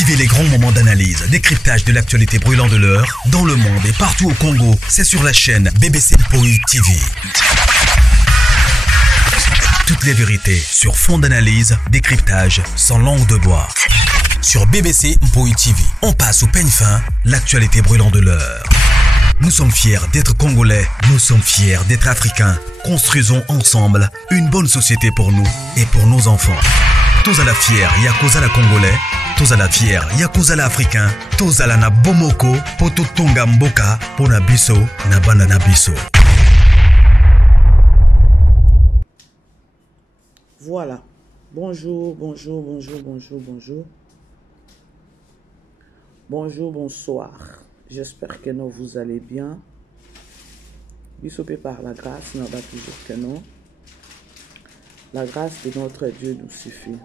Vivez les grands moments d'analyse, décryptage de l'actualité brûlante de l'heure, dans le monde et partout au Congo. C'est sur la chaîne BBC Mpoï TV. Toutes les vérités sur fond d'analyse, décryptage, sans langue de bois. Sur BBC Mpoï TV, on passe au peigne fin, l'actualité brûlante de l'heure. Nous sommes fiers d'être Congolais, nous sommes fiers d'être Africains. Construisons ensemble une bonne société pour nous et pour nos enfants. Tous à la fière, Yakozala Congolais. Tous à la fière, Yakozala Africain. Tous à la na Bomoko, Poto Tonga Mboka, Pona Biso, na Banana Biso. Voilà. Bonjour, bonjour, bonjour, bonjour, bonjour. Bonjour, bonsoir. J'espère que nous vous allez bien. Bisopé par la grâce, nous avons toujours que non. La grâce de notre Dieu nous suffit.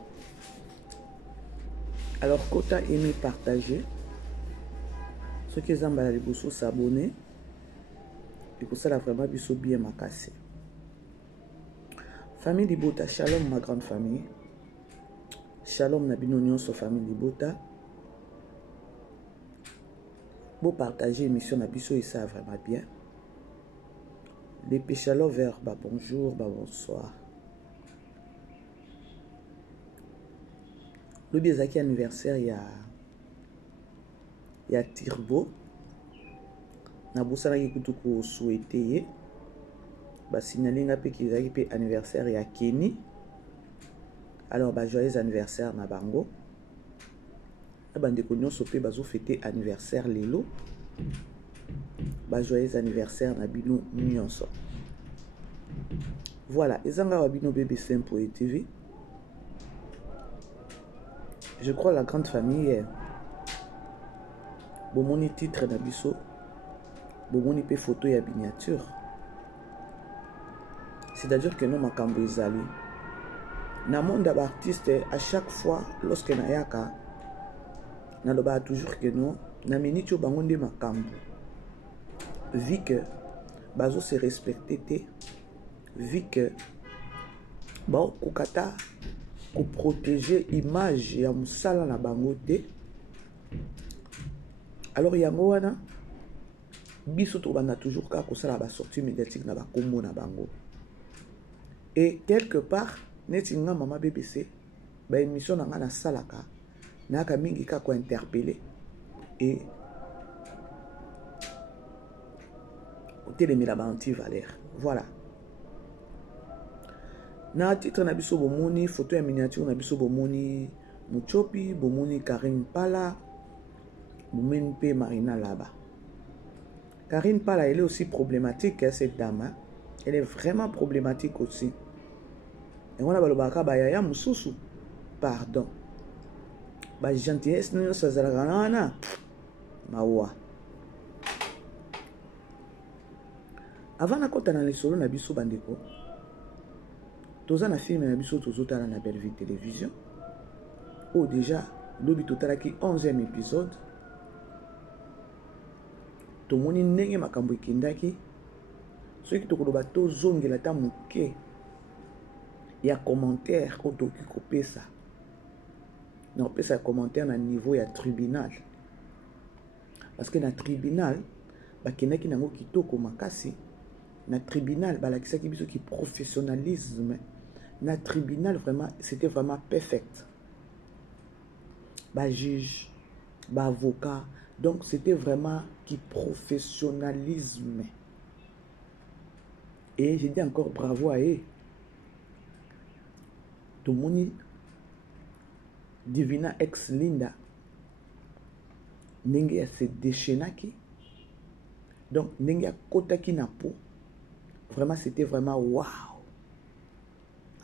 Alors, quand tu as aimé partager, ceux qui ont les boussos s'abonner, et pour ça, vraiment, biso bien m'a cassé. Famille Libota, shalom ma grande famille. Shalom Nabinonion sur famille Libota. Pour partager l'émission Nabiso et ça vraiment bien. Les péchalos vers bonjour, bonsoir. Le biezaki anniversaire, il y a Tirbo. Naboussana qui kutuko souhaité. Signaler que qu'il y a anniversaire, il y a Kenny. Alors, joyeux anniversaire na bango. Bande konyo sopé bazo fêter anniversaire lelo. Joyeux anniversaire na bino nyonso. Voilà, ezanga wa bino BBC Mpoï TV. Je crois la grande famille bomoni titre na biso, bomoni pe photo ya miniature. C'est-à-dire que nous makambo ezali. Na monde d'artiste à chaque fois lorsque na yaka na loba toujours que nous na minitio bango nde makambo. Vu que bazo se respecter, vu que bon kokata ko protéger image ya musala na bango te. Alors yango wana biso to banda toujours ka ko sala ba sortie médiatique na ba kombo na bango. Et quelque part netinga mama BBC ba émission na nga na salaka na ka mingi ka ko interpeller et au télémila ba anti-valeur. Voilà. Na titre na biso bomoni photo ya miniature na biso bomoni Muchopi, bomoni Karine Pala, bomoni pe Marina Laba. Karine Pala, elle est aussi problématique, cette dame. Hein? Elle est vraiment problématique aussi. Et on a balobaka bayaya mususu. Pardon. Ba gentillesse nous sazalana. Mawa. Avant na kota na lesolo na biso bandeko. Toza na film na biso tozotala na Belle Vie Télévision. Oh déjà, lobi totalaki 11e épisode. Tomoni ndenge makambo ekendaki. Soki tokoloba tozongela ta moke ya commentaire otoki kopesa. Non, pesa commentaire na niveau ya tribunal. Parce que na tribunal bakendaki nango kitoko makasi. Na tribunal balakisaki biso ki professionnalisme. Na tribunal vraiment c'était vraiment perfect. Juge, avocat, donc c'était vraiment qui professionnalisme. Et j'ai dit encore bravo à eux. Tomoni Divina ex Linda ndenge ya se déchaînaki. Donc ndenge ya kotaki na po. Vraiment c'était vraiment waouh.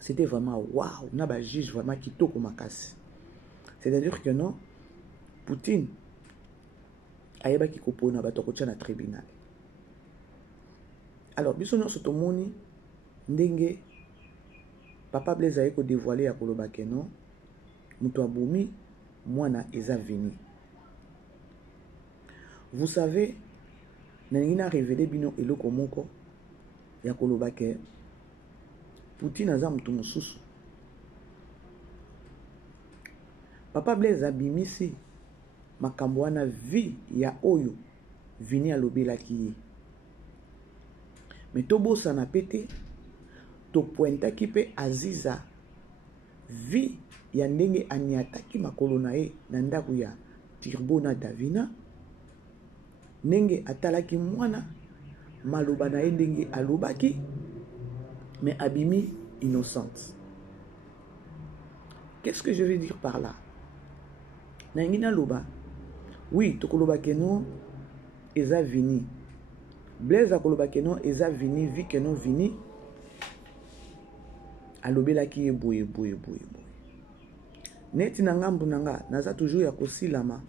C'était vraiment waouh. Na ba juge vraiment kitoko makasi. C'est-à-dire que non, Poutine ayeba ki kopona bato ko tia na tribunal. Alors biso nyonso tomoni ndenge Papa Blaise a ko dévoiler ya koloba ke non muto abomi mwana eza venu. Vous savez nangina révélé bino eloko moko ya koloba ke Poutine aza mutu mususu. Papa Blaise abimisi makambo wana vie ya oyo vini alobelaki ye. Mais tobosana pete topointaki mpe Aziza vie ya ndenge aniataki makolo na ye na ndako ya Turbo na Davina, ndenge atalaki mwana maloba na ye ndenge alobaki, mais abimi innocente. Qu'est-ce que je veux dire par là? Nangina loba, oui, tokoloba keno eza vini. Blaise akoloba keno eza vini, vi keno vini. Alobelaki ye boye. Neti na ngambu nanga, naza toujours ya kosilama.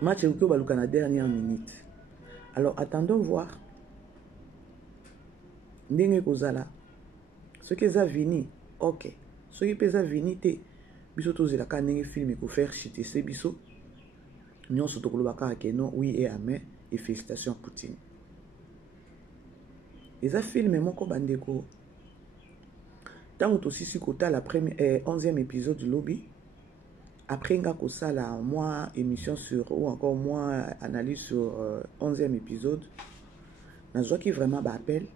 Match euko baluka na dernière minute. Alors attendons voir. Ndenge kozala. Ce qui est vini, ok. Ce qui est vini te, biso tozelaka ndenge film ko faire chiter c'est biso. Nyonso tokolobaka ke non, oui et amen et félicitations Poutine. Eza film moko bandeko. Tango tosisi kota la première 11e épisode du lobby. Après nga ko sala moi émission sur ou encore moi analyse sur 11e épisode. Nazwa qui vraiment appel.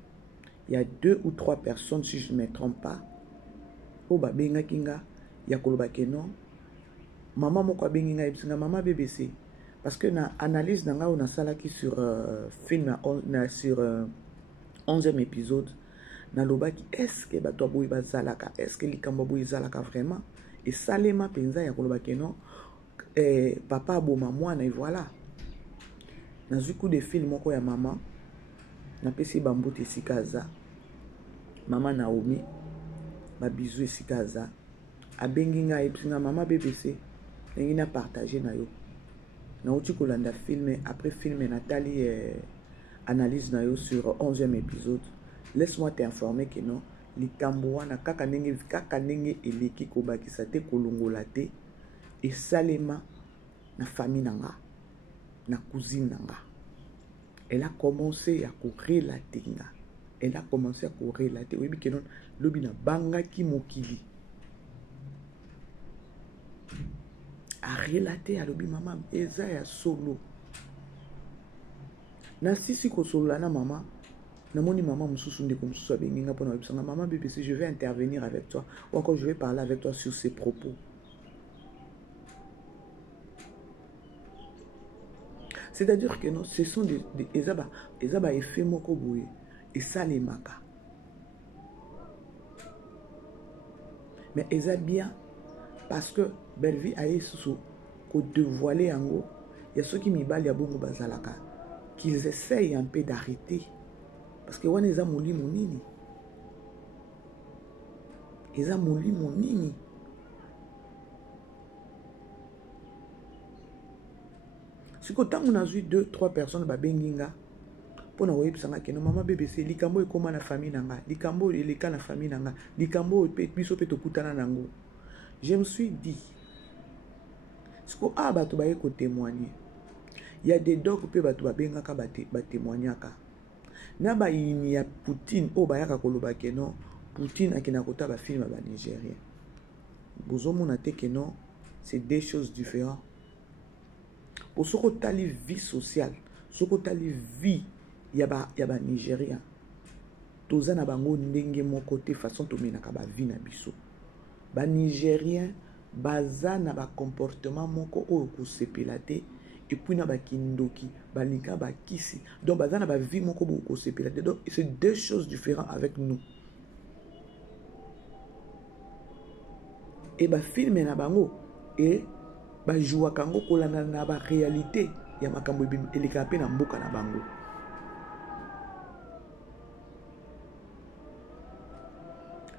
Il y a 2 ou 3 personnes, si je ne me trompe pas, au babenga kinga, ya koloba keno, maman moko benginga ibsinga maman BBC, parce que na analyse nanga on a sala qui sur film sur 11e épisode, na loba ki est-ce que bato boy bazalaka, est-ce que likambo boy zalaka vraiment, et salema penza ya koloba keno, papa boma mwana et voilà. Na zuku de film moko ya maman, na pesi bambote sikaza. Maman Naomi, ma bisou sikaza. Abenginga epsinga maman BBC. Nengina partagé na yo. Na uti kolanda film après film Nathalie analyse na yo sur 11e épisode. Laisse-moi t'informer que non, likambo wana kaka ndenge eleki kobakisa te kolongola te et salema na famille nanga, na cousine nanga. Elle a commencé à courir la tinga. Elle a commencé à courir la tinga. Oui, que non, lobi na banga ki mokili. A relaté à lobi maman, eza ya solo. Na sisi ko solo na maman. Na moni maman mususu ndeko mususu abenginga pona websanga maman BBC, je vais intervenir avec toi ou encore je vais parler avec toi sur ces propos. C'est-à-dire que non, ce sont des ezaba effet moko boye et ça les maka. Mais eza bien parce que belle vie a sous ko dévoiler en haut. Il y a ceux qui mibali ya bongo bazalaka qu'ils essayent un peu d'arrêter parce que wana eza molimo nini. Eza molimo nini. Si quand on a vu 2-3 personnes ba benginga pour na websanga ke no maman BBC likambo ekoma na famille nanga likambo eleka na famille nanga likambo biso pe tokutana nango, je me suis dit si ko bato ba ko témoigner, il y a des docs pe bato ba bengaka ba témoignaka na ba ini ya Poutine o ba yaka koloba ke no Poutine akina kota ba film ba Nigérien bozomo na te ke no, c'est deux choses différentes. Pour ce que tu as vie sociale, ce que tu as vie, il y a Nigérien. Tous les bango ndenge mon côté façon to menaka ba vie na biso. Ba Nigérien baza na ba comportement moko o ko sepelate et puis na ba kindoki, ba lika ba kisi. Donc baza na ba vie moko bo ko sepelate. Donc c'est deux choses différentes avec nous. Et ba film na bango et ba joua kango kolanda na ba réalité ya makambo eleka pe na mboka na bango.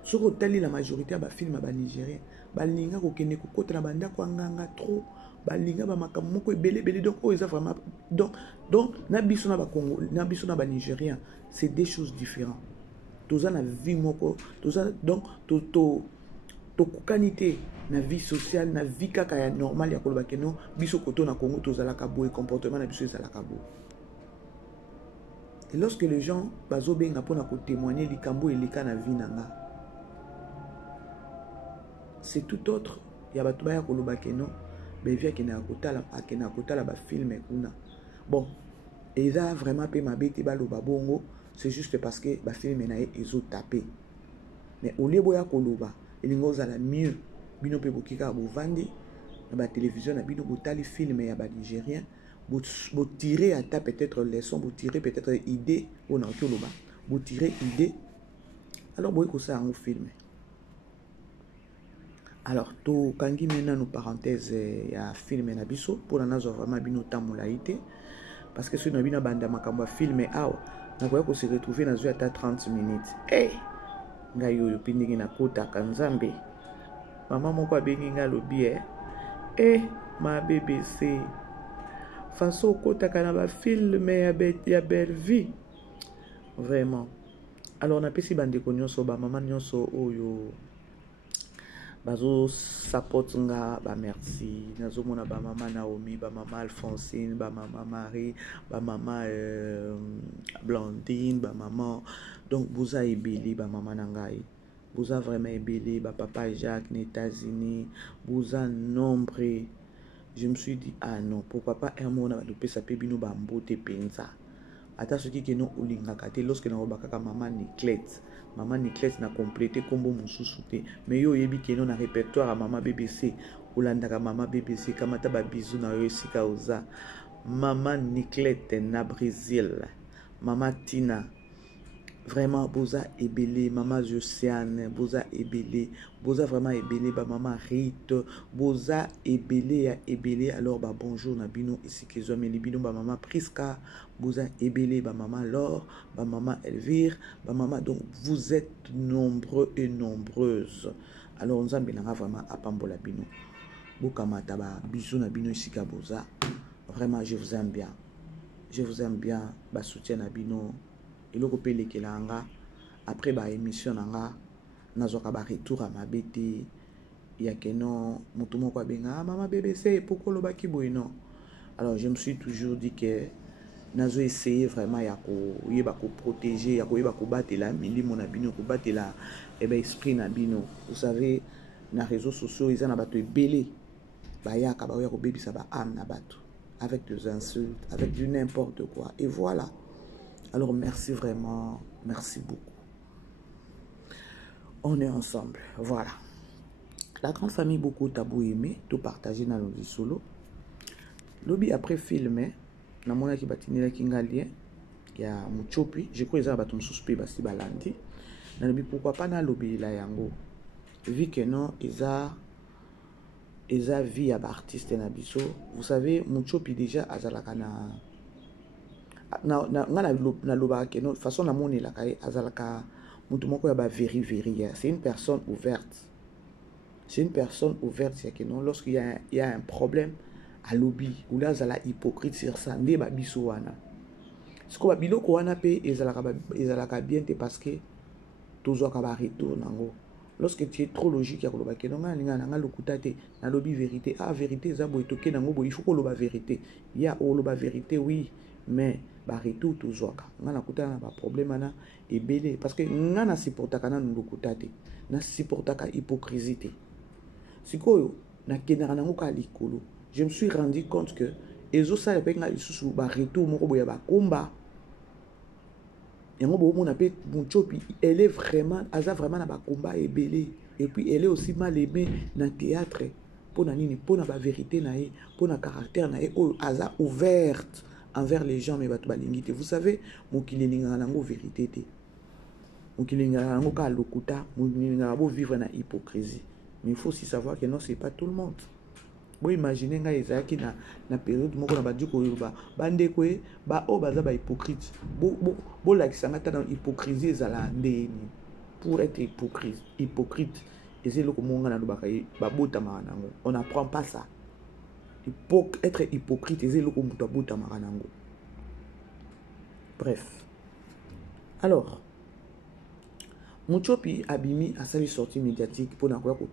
Soko tali la majorité ba film ba Nigérien ba linga ko kene ko kota na banda ko nganga trop ba linga ba makambo moko ebele donc oh ils vraiment donc na biso na ba Congo na biso na ba Nigérien c'est des choses différentes. Toza na vie moko toza donc to kukanité na vie sociale na vie kaka ya normal ya koloba keno biso koto na Congo tozalaka boye comportement na biso ezalaka boye. Et lorsque les gens bazo benga pona ko témoigner likambo eleka na vie nanga, c'est tout autre ya bato baya koloba keno bevi akena kotala bafilme kuna. Bon, eza vraiment pe mabe te baloba bongo, c'est juste parce que bafilme na ye ezotapé. Mais au lieu boya koloba elingi ozala mieux bino mpe bokika bovandi na batelevizio na bino botali filme ya banigérien, botirer ata peut-être leçon, botirer peut-être idée ona okoloba, botirer idée, alors boye kosala yango filme. Alors to kangi mena no parenthèse ya filme na biso pour nazo vraiment bino tamula ite, parce que si na bina banda makambo ya filme awa na koya ko se retrouver na zo ata 30 minutes. Eh ngai oyo pindingi na kota kanzambe mama moko abengi nga lobi ma BBC façon kota kana ba filme ya belle vie vraiment. Alors na pesi bande ko nyonso ba mama nyonso oyo bazo support nga ba merci, nazo mona ba mama Naomi, ba mama Alphonsine, ba mama Marie, ba mama Blandine, ba mama, donc boza ebeli ba mama nangai, boza vraiment ebeli, ba papa Jacques aux États-Unis, boza nombre. Je me suis dit ah non, pour papa Hermona ba dopesa pe bino ba mbote penza. Ata soki ke no olingaka te lorsque na obaka mama Niclette. Maman Niclette na complété combo mususu te, mais yo yebi ke no na répertoire à maman BBC olandaka mama BBC kamata ba bisou na yo esika oza. Maman Niclette na Brésil, maman Tina, vraiment boza ebele, maman Josiane boza ebele, boza vraiment ebele, ba maman Rite boza ebele ya ebele. Alors ba bonjour na bino ici que zo meli bino, ba maman Priska boza ebele, ba maman Laure, ba maman Elvire, ba maman, donc vous êtes nombreux et nombreuses. Alors nzambe nanga vraiment apambola bino, bokamata ba bisou na bino ici ka boza. Vraiment je vous aime bien, je vous aime bien, ba soutien na bino eloko pele kelanga. Après ba émission nanga nazoka ba retour à ma bête ya keno mutu moko abenga mama BBC pourquoi lo baki boino. Alors je me suis toujours dit que nazo essayer vraiment ya ko yeba ko protéger, ya ko yeba ko batela milimo na bino, ko batela esprit na bino. Vous savez na réseaux sociaux ils en a bato ebele ba ya ka ba ya ko bebisa ba âme na bato avec des insultes, avec du n'importe quoi, et voilà. Alors merci vraiment, merci beaucoup. On est ensemble, voilà. La grande famille beaucoup tabou aimé, tout partagé dans le solo. Lobby après filmé, na mona ki batini la kingalien, il y a Muchopi, je crois que ça va tomber suspect basi balandi. Na lobby pourquoi pas na lobby la yango. Vu que non, eza vie à artiste na biso. Vous savez, Muchopi déjà azalaka na loba ke no façon na moni la kai azalaka mutu moko ya ba veri. C'est une personne ouverte. C'est une personne ouverte, c'est que non lorsqu'il y a un problème à lobby ou là azala hypocrite sur ça nde ba biso wana. Siko ba biloko wana pe ezalaka bien te parce que toujours ka ba retour nango. Lorsque tu es trop logique ya koloba ke non nga lokuta te na lobby vérité, ah vérité za boy toke nango boy il faut ko loba vérité. Ya o loba vérité oui, mais ba retour toujours ka nga na kuta na ba problème na ebele parce que nga na supportaka na lokuta te, na supportaka hypocrisie te. Sikoyo na kenaka nango ka likolo. Je me suis rendu compte que ezo sa pe nga isusu ba retour moko boya ba komba. Et on appelle Muchopi, elle est vraiment, na ba combat ebele. Et puis elle est aussi mal aimée dans le théâtre. Pour na nini, pour na ba vérité na e, pour na caractère na e, aza ouverte envers les gens mais batu balingite. Vous savez, mokilinga nango vérité te. Mokilinga nango ka lokuta, mokilinga bo vivre na hypocrisie. Mais il faut aussi savoir que non, c'est pas tout le monde. Bon, imaginez nga ezaki na période moko na badi ko yoba bande ko ba o baza ba hypocrite bo la kisanga ta dans hypocrisie ezala ndeni pour être hypocrite ezelo ko monga na lobaka ba bota manango. On n'apprend pas ça. Être hypocrite ezelo ko muto bota manango. Bref, alors Muchopi abimi a sali sortie médiatique pour n'avoir ko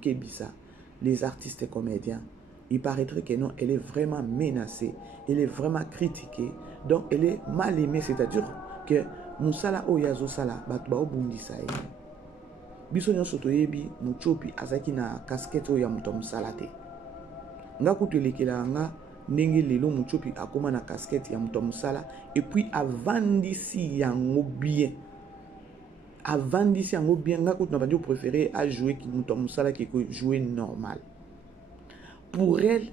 kebisa les artistes et comédiens. Il paraîtrait que non, elle est vraiment menacée, elle est vraiment critiquée, donc elle est mal aimée, c'est-à-dire que Moussala Oyazo Sala, Batba Obundisa. biso nyonso toyebi Muchopi azaki na casquette oyo ya moto mosala te. Nga kutu elekela nga ndenge lelo Muchopi akoma na casquette ya moto mosala et puis avandisi yango bien. Avandisi yango bien, nga kutu na bandi préféré à jouer ki moto mosala ki jouer normal. Pour elle,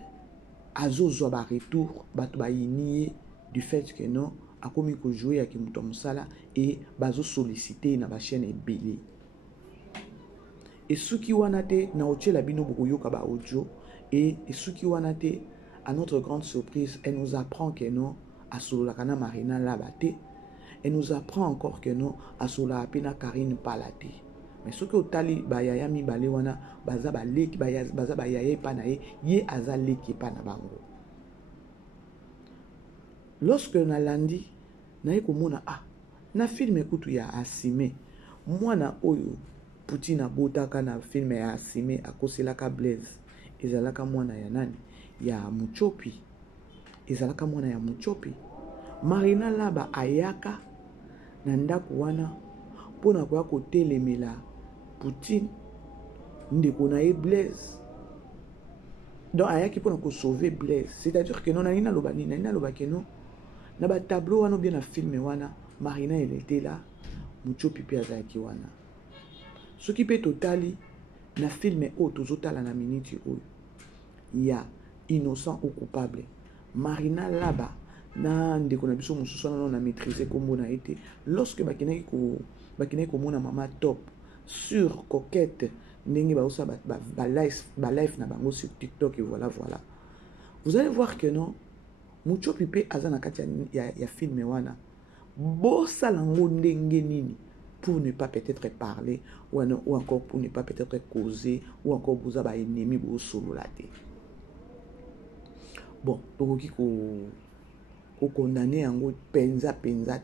azozwa ba retour bato ba yiniye du fait que non akomi ko jouer ya ki moto mosala et bazo solliciter na ba chaîne ebele. Et suki wana te na otela bino bokoyoka ba audio et suki wana te, à notre grande surprise, elle nous apprend que non à solola kana Marina Labate. Elle nous apprend encore que non à solola pena Karine Palate. Mais ce que otali bayaya mi bale wana baza baleki baza bayaya pana ye aza leki pana bango. Lorsque na landi na ekomona na film ekutu ya Asime mwana oyo Poutine abotaka na film ya Asime akoselaka Blaise ezalaka mwana ya nani ya Muchopi. Ezalaka mwana ya Muchopi. Marina Laba ayaka na ndako wana pona kwa kotelemela Poutine ndeko na ye Blaise. Donc ayaki pona ko sauver Blaise. C'est-à-dire que non na ina loba nina ina loba que non na ba tableau wana bien na film wana Marina elle était là, Muchopi pe azaki wana. Ce qui peut totali na film o tozotala na minute oyo ya innocent ou coupable. Marina Laba na ndeko na biso mosusu na maîtriser kombo na été lorsque bakinaki ko mona mama top sur coquette ndenge ba osa ba live na bango sur TikTok et voilà. Vous allez voir que non Muchopi pe azana kati ya film wana bosa lango ndenge nini pour ne pas peut-être parler ou encore pour ne pas peut-être causer ou encore boza ba ennemi bo solo la te. Bon, tokoki ko condamner yango penza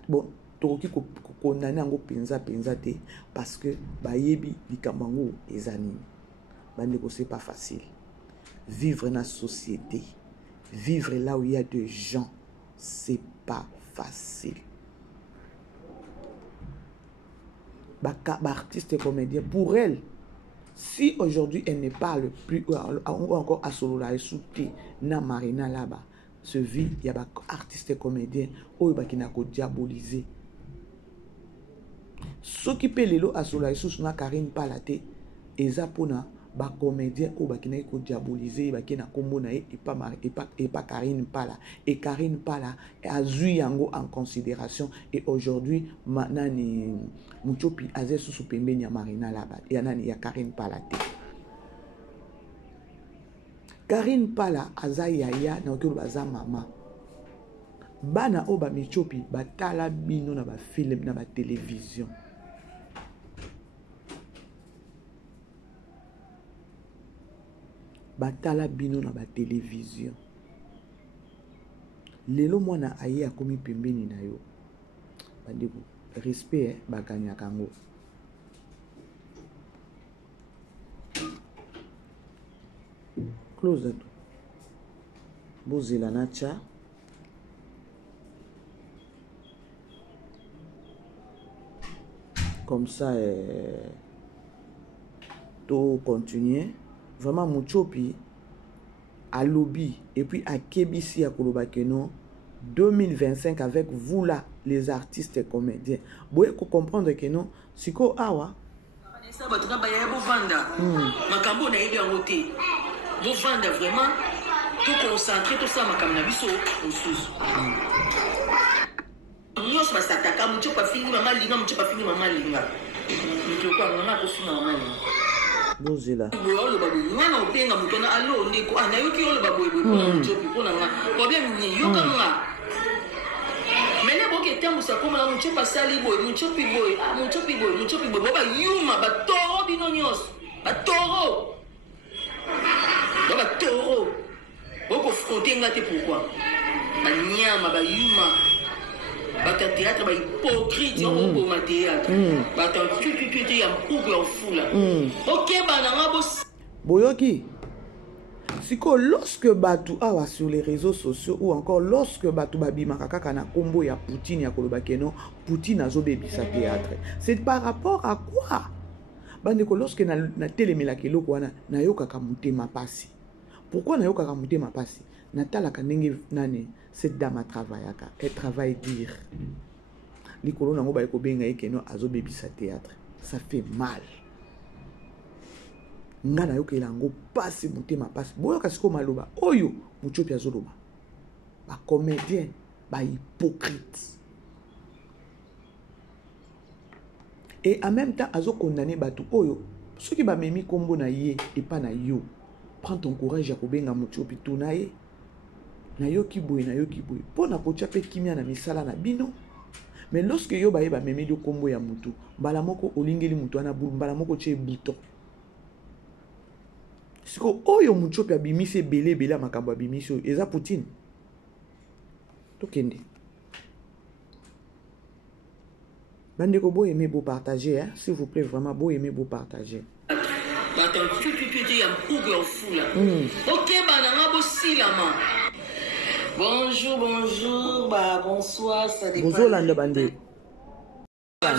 bon tokoki ko condamner yango penza te parce que bayebi likambango ezanini. Bande ko c'est pas facile. Vivre dans la société, vivre là où il y a des gens, c'est pas facile. Artiste et comédien, pour elle, si aujourd'hui elle ne parle plus ou encore à Solola et Souté, na Marina là-bas, ce vie, il y a artiste et comédien, ou il y a diaboliser. Ce qui peut les lots à Solola et Souté, na Karine Palate, et Zapona, ba comédien ou ba kina ko diaboliser ba kina kombo na et pas Karine Pala et Karine Pala a zui yango en considération et aujourd'hui manani Muchopi azé sous pembeni ya Marina Laba ya nani ya Karine Pala te. Karine Pala aza yaya na okelo baza mama bana o ba Muchopi batala bino na ba film na ba télévision. Batala bino na ba télévision. Lelo mwana aye akomi pembeni na yo. Bandeko, respect baganya kango. Close that. Bozela na cha. Comme ça, tout continuer. Vraiment Muchopi à lobby et puis à Kebisi à Kolobakeno 2025 avec vous là les artistes et comédiens. Vous pouvez comprendre que non siko awa makambo na yedi ngote bo vanda vraiment tout concentré tout ça makamna biso osusu nyos basataka Muchopa fini mama linga Muchopa fini mama linga Muchopa ngana ko suna mama linga Bozela. Bolo babu ngana upenga mutona alo ndeko na yoki yolo babu Muchopi pona nga problème ni yoka nga mene boke tembu sa koma la Muchopa sali boy Muchopi boy baba yuma ba toro bino nyos ba toro boko fronter nga te pourquoi ba nyama ba yuma bata théâtre ba hypocrite on bo ma théâtre bata tu ya mpuku ya fula OK bana ngabo boyoki siko lorsque batu awa sur les réseaux sociaux ou encore lorsque batu babimaka kaka na kombo ya Poutine ya koloba keno Poutine azo bebisa théâtre c'est par rapport à quoi bandeko lorsque na telemelaka eloko wana nayokaka motema pasi. Pourquoi nayokaka motema pasi? Natalaka ndenge nani cette dame travaillaka, elle travaille dire likolo nango ba ekobenga ekeno azobebisa théâtre, ça fait mal. Nga nayokela ngo pasi motema pasi. Boyoka siko maloba oyo Muchopi azoloba, ba comédien ba hypocrite. Et en même temps azo condamné batu oyo ceux qui ba memi kombo na ye et pas na yo. Prends ton courage ya kobenga Muchopi tu na ye. Na yo ki boye pona ko chape kimia na misala na bino. Mais lorsque yo ba yeba memi do kombo ya mutu, mbala moko olingeli mutu ana bulu, mbala moko che bouton. Siko oyo Muchopi abimisi belé makambo abimisi eza Poutine. Tokende. Bandeko beau aimer beau partager, hein? S'il vous plaît, vraiment beau aimer beau partager. Attends, tu ya mpugu ya fula. OK, bananga bosilama. Bonjour, bonsoir, ça dépend. Bonjour landa bande.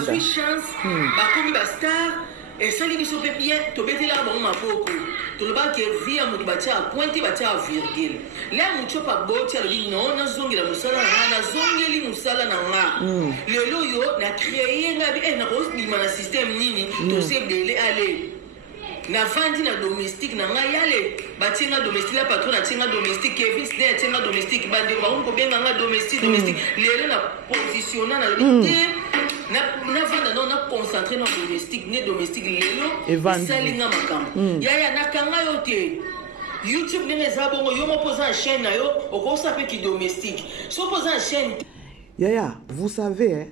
Sweet chance, bakomi ba star, et ça li biso pe bien, to betela ba maboko. To lo ba ke via mutu bacha pointi bacha virgule. Là mucho pa boti ali non na zongela musala na zongeli musala na nga. Lelo yo na créer ngabi na rose ni mana système nini, to se belé aller. Na vandi na domestique na nga yale batinga domestique la patron na tinga domestique Kevin Snare tinga domestique bande ba ko benga nga domestique lelo na positionna na lité na vanda non na concentré na domestique ne domestique lelo salinga makam ya na kanga yote YouTube ne za bongo yo mo posa chaîne na yo oko sa pe ki domestique so posa chaîne Yaya, vous savez hein?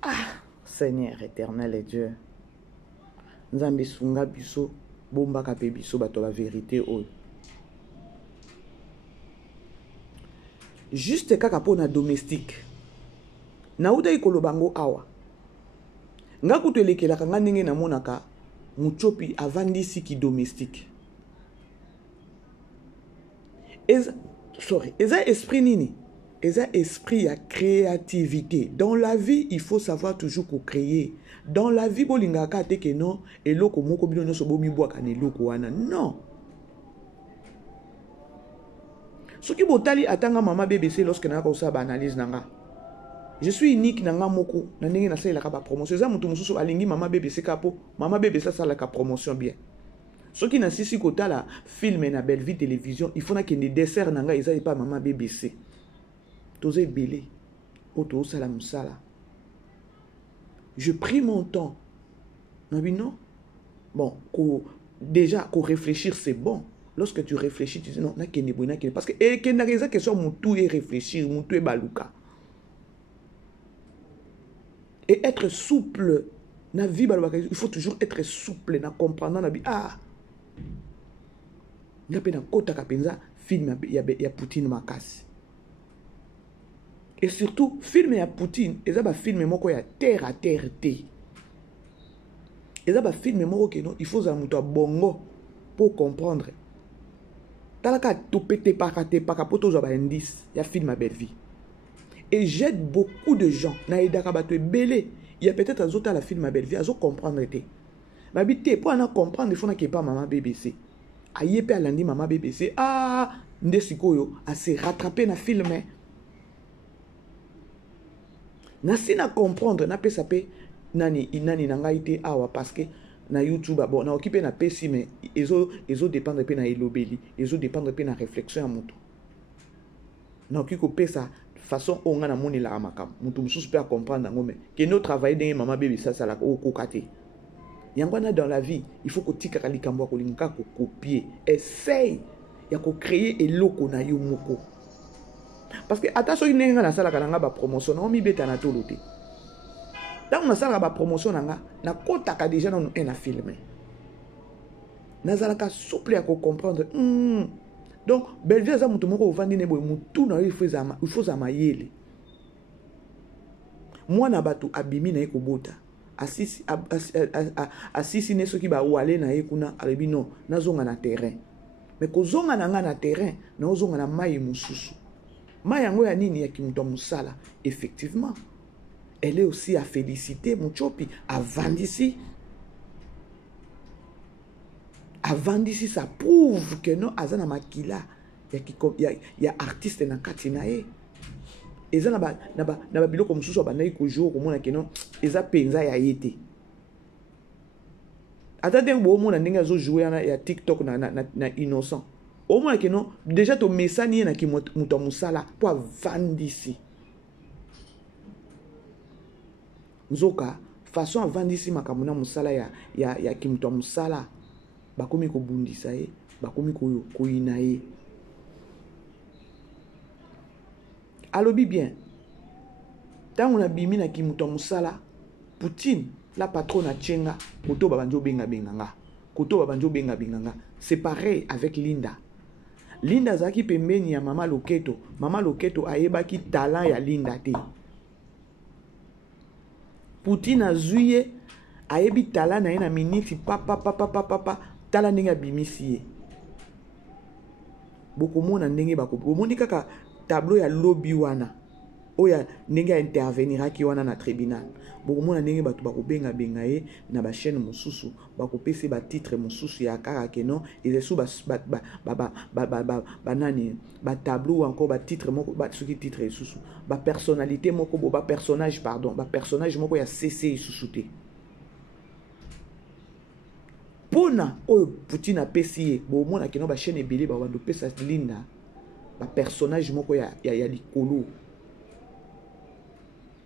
Ah Seigneur éternel et Dieu Nzambe sunga biso bomba kape biso bato la vérité oyo. Juste kaka pona domestique. Na uda ikolobango awa. Nga kutelekela kanga ndenge na monaka Muchopi avandisi ki domestique. Eza esprit nini? Eza esprit ya créativité. Dans la vie, il faut savoir toujours créer. Dans la vie, bolinga ka te ke non eloko moko bino nyonso bomi bwaka na eloko wana. Non. Soki botali atanga mama BBC lorsque na ko sa ba analyse nanga. Je suis unique nanga moko na ndenge na sala ka ba promotion. Za mutu mususu alingi mama BBC kapo, mama BBC sala ka promotion bien. Soki na sisi kotala film na Belle Vie télévision, il faut na ke ne dessert nanga eza pas mama BBC. Toze belé. Oto sala musala. Je pris mon temps. Non? Bon, déjà, réfléchir, c'est bon. Lorsque tu réfléchis, tu dis non, parce que il y a des questions où tout est réfléchir, où tout est balouka. Et être souple, il faut toujours être souple, comprendre, ah, il y a film, il y a Poutine Makasi. Et surtout, film ya Poutine, et ça va film moko ya terre à terre té. Et ça va film moko que non, il faut zamuto bongo pour comprendre. Talaka topete paka poto za ba indice, ya film à Belle Vie. Et j'aide beaucoup de gens. Na edaka bato belé, il y a peut-être azota la film à Belle Vie, azo comprendre té. Ma bité pour na comprendre, il faut na ke pas maman BBC. Aye pe alandi maman BBC. Ah, ndesikoyo a se rattraper na film. Nasi na comprendre na pesa pe nani nanga ite awa parce que na YouTube bon na occupé na pesi mais ezo dépendre pe na elobeli ezo dépendre pe na réflexion à mutu na okiko pesa façon onga na moni la makam mutu mususu pe a comprendre ngome que no travailler dans maman bébé ça la ko kate yangwana dans la vie il faut ko tika kalikambo ko linka ko copier essaye ya ko créer eloko na yo moko. Parce que attention il n'y a pas de promotion non mi beta na toloté. Dans on a ça la promotion na kota ka déjà dans un film. Na zalaka souple à comprendre. Donc Belle Vie za mutu moko vandi ne boy mutu na il faut za mayele. Moi na batu abimi na ekobota. Asisi ne soki ba wale na ekuna alebino na zonga na terrain. Mais ko zonga na terrain na zonga na mai mususu. Mayango ya nini ya kimuto musala. Effectivement, elle est aussi à féliciter Muchopi, à Vandisi. avandisi ça prouve que non azana makila ya artiste na kati na ye eza na ba biloko mosusu abandaki kojour komona ke non eza penza ya ye te ata ndenge boomona ndenge azojouer ya TikTok na innocent omona ke non déjà tomesani ye na ki moto ya mosala mpo avandisi nzoka façon avandisi makambo na mosala ya ki moto ya mosala bakomi kobundisa ye bakomi koyina ye alobi bien ntango nabimi na ki moto ya mosala Poutine la patronne a tchenga koto babanjo benga benganga c'est pareil avec Linda azaki pembeni ya mama Loketo ayebaki talent ya Linda te Poutine azuye ayebi talent na ye na minute papa tala ndenge abimisi ye bokomona ndenge bomoni kaka tableau ya lobby wana oya ndenge interveniraki wana na tribunal bokomona ndenge bato bakobenga ye na bachaîne mosusu bakopesa batitre mosusu ya kaka ke non ezesu banani batableau encore batitre moko soki titre esusu bapersonnalité moko bapersonnage moko ya cc esusu te mpona oyo Poutine apesi ye bomona ke non bachaîne ebele babandopesa Linda bapersonnage moko ya likolo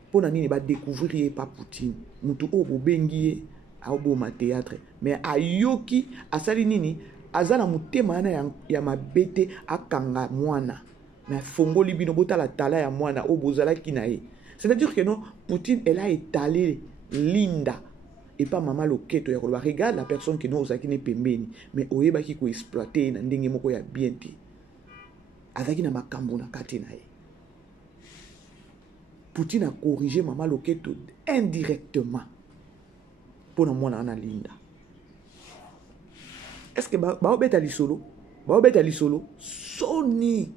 mpona nini badécouvrir ye pa Poutine mutu oyo bobengi ye aoboma théâtre mais ayoki asali nini aza na motema wana ya mabe te akanga mwana mais afongoli bino botala tala ya mwana oyo bozalaki na ye c'est-à-dire que non Poutine elle a étalé Linda et pas mama Loketo ya koloba regarde la personne que non ozalaki ne pembeni mais oyebaki koexploiter na ndenge moko ya bien te azalaki na makambo na kati na ye Poutine a corrigé mama Loketo indirectement pour na mwana na Linda. Est-ce que baobeta lisolo Sony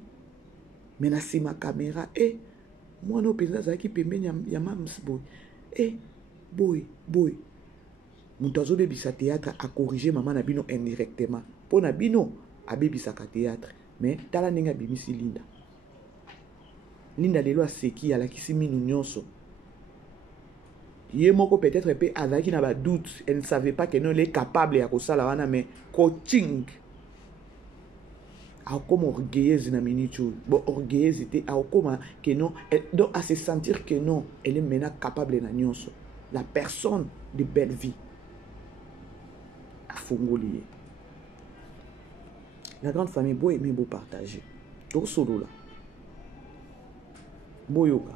menasi ma caméra mwana opeza zaki pembeni ya mams boy boy mutu azobebisa théâtre a corrigé mama na bino indirectement pour na bino abebisaka théâtre mais tala ndenge abimisi Linda lelo aseki alakisi minu nyonso ye moko peut-être pe azaki na ba doute elle ne savait pas que non elle est capable ya kosala wana mais coaching a comme orgueilleuse na minute bon orgueilleuse était a comme que non donc à se sentir que non elle est maintenant capable na nyonso la personne de belle vie a fongoli la grande famille beau aimer beau partager donc solo là boyoka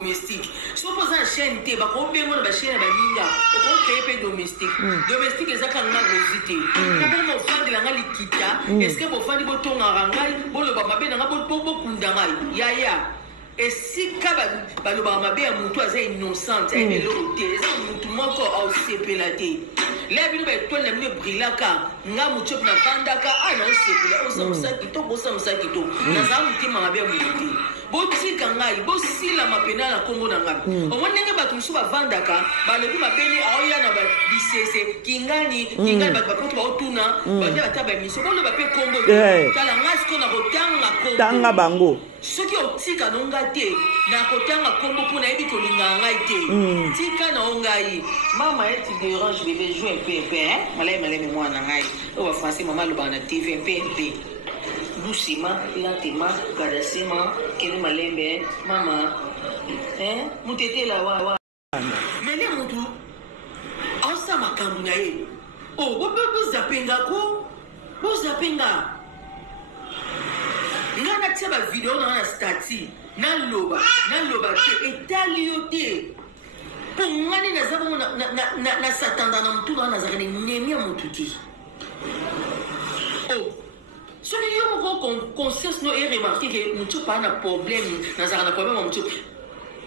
domestique si on pose une chaîne te bakobengo na chaîne ya balinga okokreye pe domestique ezaka nga rosité nabona ofandi langa likita est-ce que bofandi botongaka ngai boloba mabe nanga bokunda ngai yaya esika balobaka mabe ya mutu aza innocente ayebeloko te eza mutu moko aosepela te le bino baetwale na bino ebrilaka nga mutu opi navandaka naosepela osamosa kitoko nazala motema mabe ya mutu te botika ngai bosilama pena na kongo na ngai omoni ndenge bato mosusu bavandaka balobi babeni aoya na bisese kingani bato bapoto baotuna bade bata bamission boloba mpe kongo tala ngai siko na kotanga bango soki otika no ngai te na kotanga kongo mpo nayebi kolingaka ngai te tika na o ngai mama eti dérange bebe joue mpe malai mwana ngai oyo bafrançais mama alobaka na tv mpe doucement, lentement, gadasement, kene malembe, mama, mutete la wa. Mais les moutou, en sa makambu na ye. Oh, bo zapenga ko, bo zapenga. Nga na tia ba vidéo na stati, na loba te etali yo te. Pour ngani na zabo na satanda na mtu na nazarene nemi ya mutu ti. Oh. Si on a conscience no et remarqué que nous pas un problème dans un problème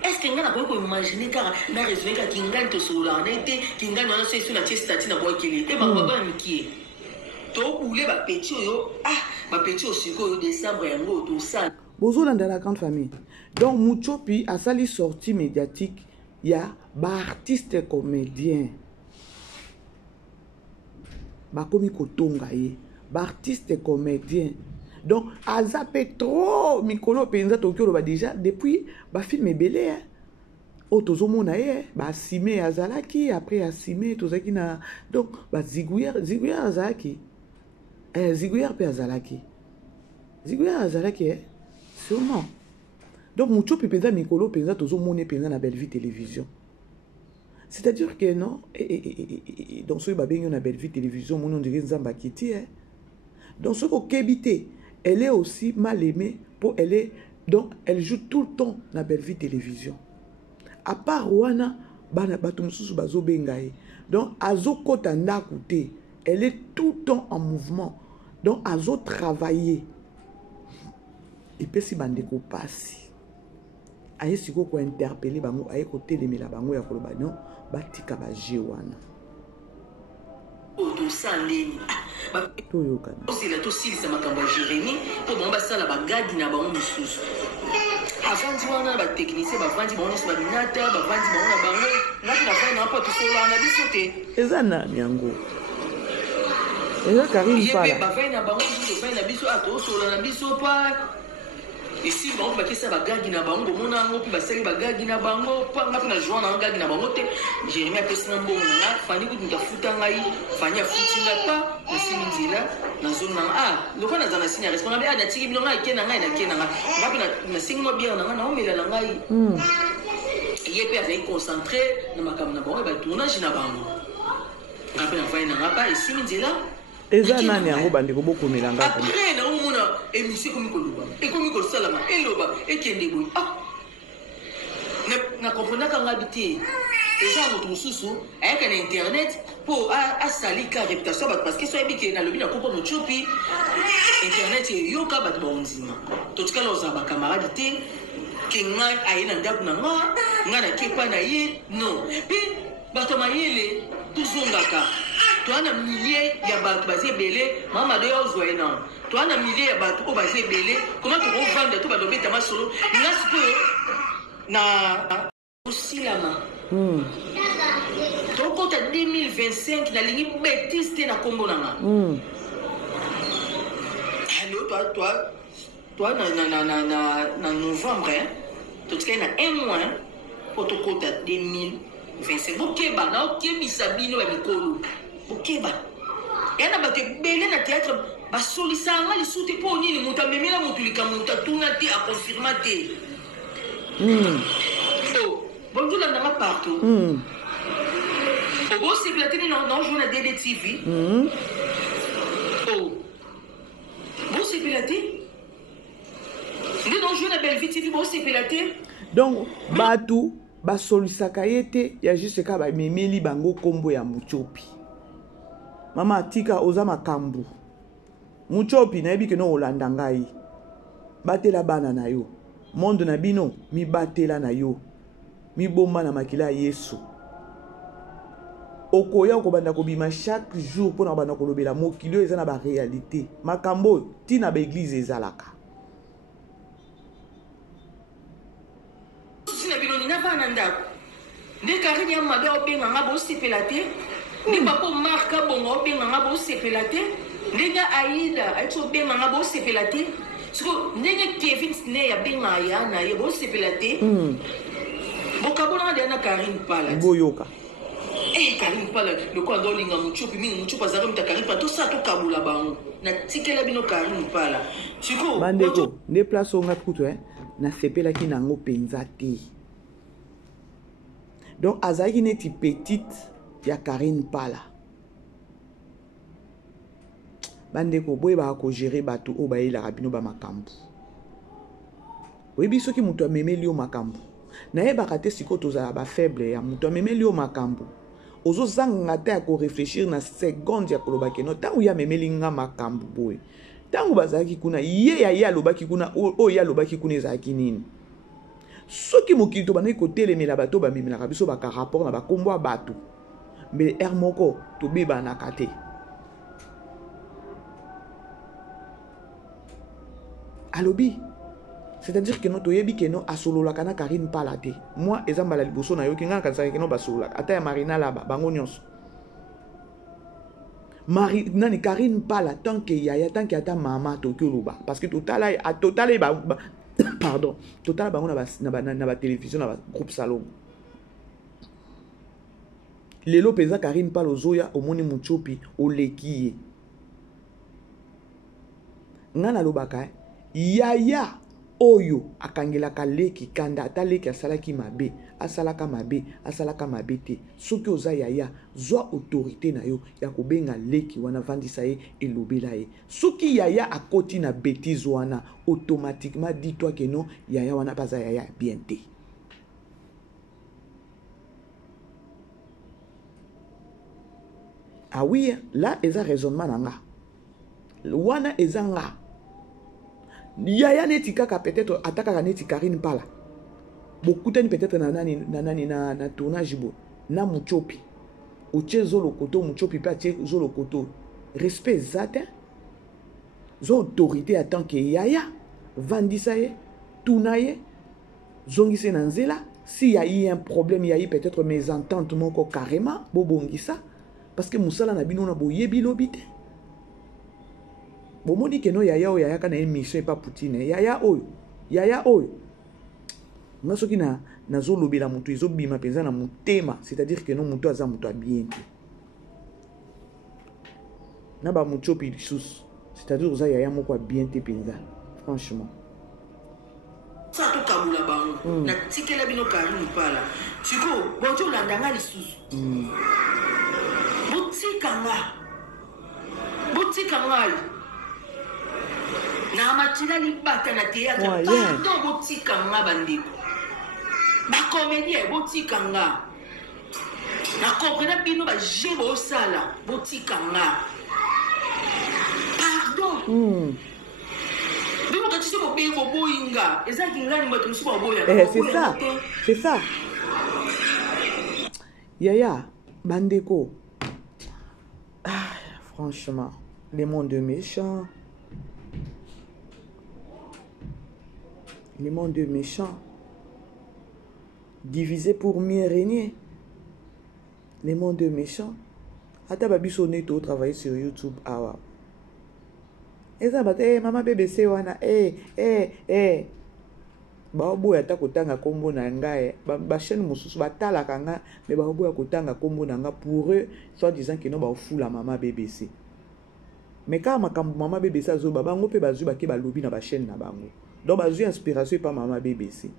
est-ce que ngana ko imaginer car na raisonner ka kinga to sula na été kinga na so sur na statut na boy kili e ba ba miki to oule ba petit yo ba petit osiko yo décembre yango to ça bozola dans la grande famille donc Muchopi a sali sortie médiatique il y a ba artiste comédien bakomi kotonga ye baartiste comédien donc azape trop mikolo penza tokyo ba déjà depuis bafilm ebele o tozomona ye baasime azalaki après asime tozalaki na donc baziguyer azalaki ziguyer pe azalaki sûrement donc Muchopi penza mikolo penza tozomona penza na Belle Vie Télévision. C'est-à-dire que non, dans ce babé on a Belle Vie Télévision, mon nom dirait Nzamba Kiti. Dans ce qu'Okebité, elle est aussi mal aimée pour elle est donc elle joue tout le temps na Belle Vie Télévision. À part Wana, bana batumsusu bazo bengaye. Donc azo kota ndakute, elle est tout le temps en mouvement. Donc azo travailler. Et puis si bandeko passe. Aye siko ko interpeller bango, aye ko telemela bango ya koloba non. Batika ba jewana oto sandeni to yokana osila to silisa makambo Jérémy to bomba sala bagadi na bango mususu avandi wana ba technicien bavandi bango ba minata bavandi bango na bango ngati na fana pa to sola na biso te eza nani yango eza Karim Pala bavandi na bango to fana na biso ato sola na biso pa ici bango bakisa bagagi na bango mona ngo pi basali bagagi na bango pa ngati na joana na bagagi na bango te Jérémy apesa mbongo na fani kuti ndafuta ngai fani afuti nga pa nasimi nzela na zone na lokwa na zana sinya responsable na tiki bilonga ikena ngai na kena nga ngapi na singi mo bien na nga na omela na ngai ye pe avec concentré na makambo na bango ba tournage na bango ngapi na fani na nga pa isimi nzela eza nani yango bandeko bokomela nga après na omona émission komi koloba ekomi kosalama eloba ekende boy na comprendre kanga biti eza moto mosusu ayaka na internet po asali ka réputation bato parce que so ebike na lobi na koko Muchopi internet eyoka bato baonzima totikala oza bakamarade te ke ngai aye na ndako na nga na kepa na ye non mpe bato mayele tozongaka toana milliers ya bato baze belé mama de ozwa ena toana milliers ya bato ko baze belé comment tu vas vendre tout balobeta masolo nasi ko na usilama to kota 2025 na lingi betiste na kombo nanga hello toi na novembre to tika na un mois pour to kota 2025 bokeba na okebisa bino ya mikolo okeba yana bato ebele na théâtre basolisanga lisusu te mpo nini moto amemela moto likambo moto atuna te akonfirma te bonzolandanga partout obosepela te nini naojoue na DDTV bosepela te nde naojoue na Belle Vie TV bosepela te donc bato basolisaka ye te ya juste ka bamemeli bango kombo ya Muchopi mama atika oza makambu Muchopi nayebi ke no olanda ngai batela bana na yo monde na bino mi batela na yo mi bomba na makila Yesu okoya okobanda kobima chaque jour pona banda kolobela mokili eza na ba réalité makambo tina ba église ezalaka sina bino ni na bana ndako nde Karine ya mabe obenga nga bosepela te nde papa marka bongo obenga nga bosepela te ndenge Aïda aitso benga nga bosepela te siko ndenge Kevin ne ya benga ya na ye bosepela te bokabona de na Karine Pala boyoka Karine Pala le quoi dans linga Muchopi mingi Muchopi azaka mta Karine Pala to sa to kabula bango na tikela bino Karine Pala siko bandeko ne place onga kutu na sepela ki nango penza te donc azaki neti petite ya Karine Pala bandeko boye ba ko gérer bato o baela rabino ba makambu oyebi soki muto amemeli yo makambu na ye bakate siko tozala ba faible ya muto amemeli yo makambu ozo zanga te ko réfléchir na seconde ya koloba keno tangu ya memeli nga makambu boye tangu bazaki kuna ye ya lobaki kuna o ya lobaki kuna ezaki nini soki mokili to bana ko telemela bato ba memela biso ba ka rapport na ba kombo bato mais moko to beba na kate alobi c'est-à-dire que no to yebi que no asolola kana Karine Pala te moi ezamba la liboso na yo ki ngaka kanisa que no basolola ata ya Marina laba bango nyonso Marie nani Karine Pala tant que yaya tant que ata mama Tokyo Luba parce que total pardon total bango na ba télévision na ba groupe salon lelo peza Karine Pala ozoya omoni muchopi olekiye ngana lobaka yaya oyo akangelaka leki kanda ata leki asalaki mabe asalaka mabe te soki oza yaya zwa autorité na yo ya kobenga leki wana vandisa ye elobela ye soki yaya akoti na bêtise wana automatiquement dis-toi que non yaya wana baza yaya bien te ah oui là eza raisonnement nanga wana eza nga yaya neti kaka peut-être atakaka neti Karine Pala bokutani peut-être na tournage bo na muchopi oche zolo koto muchopi pa che zolo koto respect zate zo autorité attend que yaya vandisa ye tunaye zongise na nzela si y a eu un problème y a eu peut-être mésentente moko carrément bobongisa parce que musala na bino na boyebi lobite bomoni ke no yaya oyo yaya kana émission pas Poutine yaya oyo nga soki nazolobela mutu ezobima penza na mutema c'est-à-dire que no mutu aza mutu bien te na ba muchopi lisusu c'est-à-dire oza yaya moko bien te penza franchement ça to kabula bango na tikela bino Karine Pala siko bojo landanga lisusu botika ngai na matila libata na théâtre pardon botika nga bandeko ba comédien botika nga na comprendre bino ba jebo sala botika nga pardon bino ka tisi bo bego boinga ezaki ngani mbato musu ba boya c'est ça yaya bandeko franchement les mondes méchants divisés pour mieux régner. Les mondes méchants. Ata babiso neto travailler sur YouTube awa. Eza bate mama BBC wana ba boya ta kotanga kombo na ngae ba chaîne mususu batala kanga mais ba boya kotanga kombo na nga pour eux soit disant que no ba fula mama BBC. Mais quand makambo mama BBC azo ba bango pe bazu ba ke ba lobby na ba chaîne na bango. Donc bazu inspiration pa mama BBC.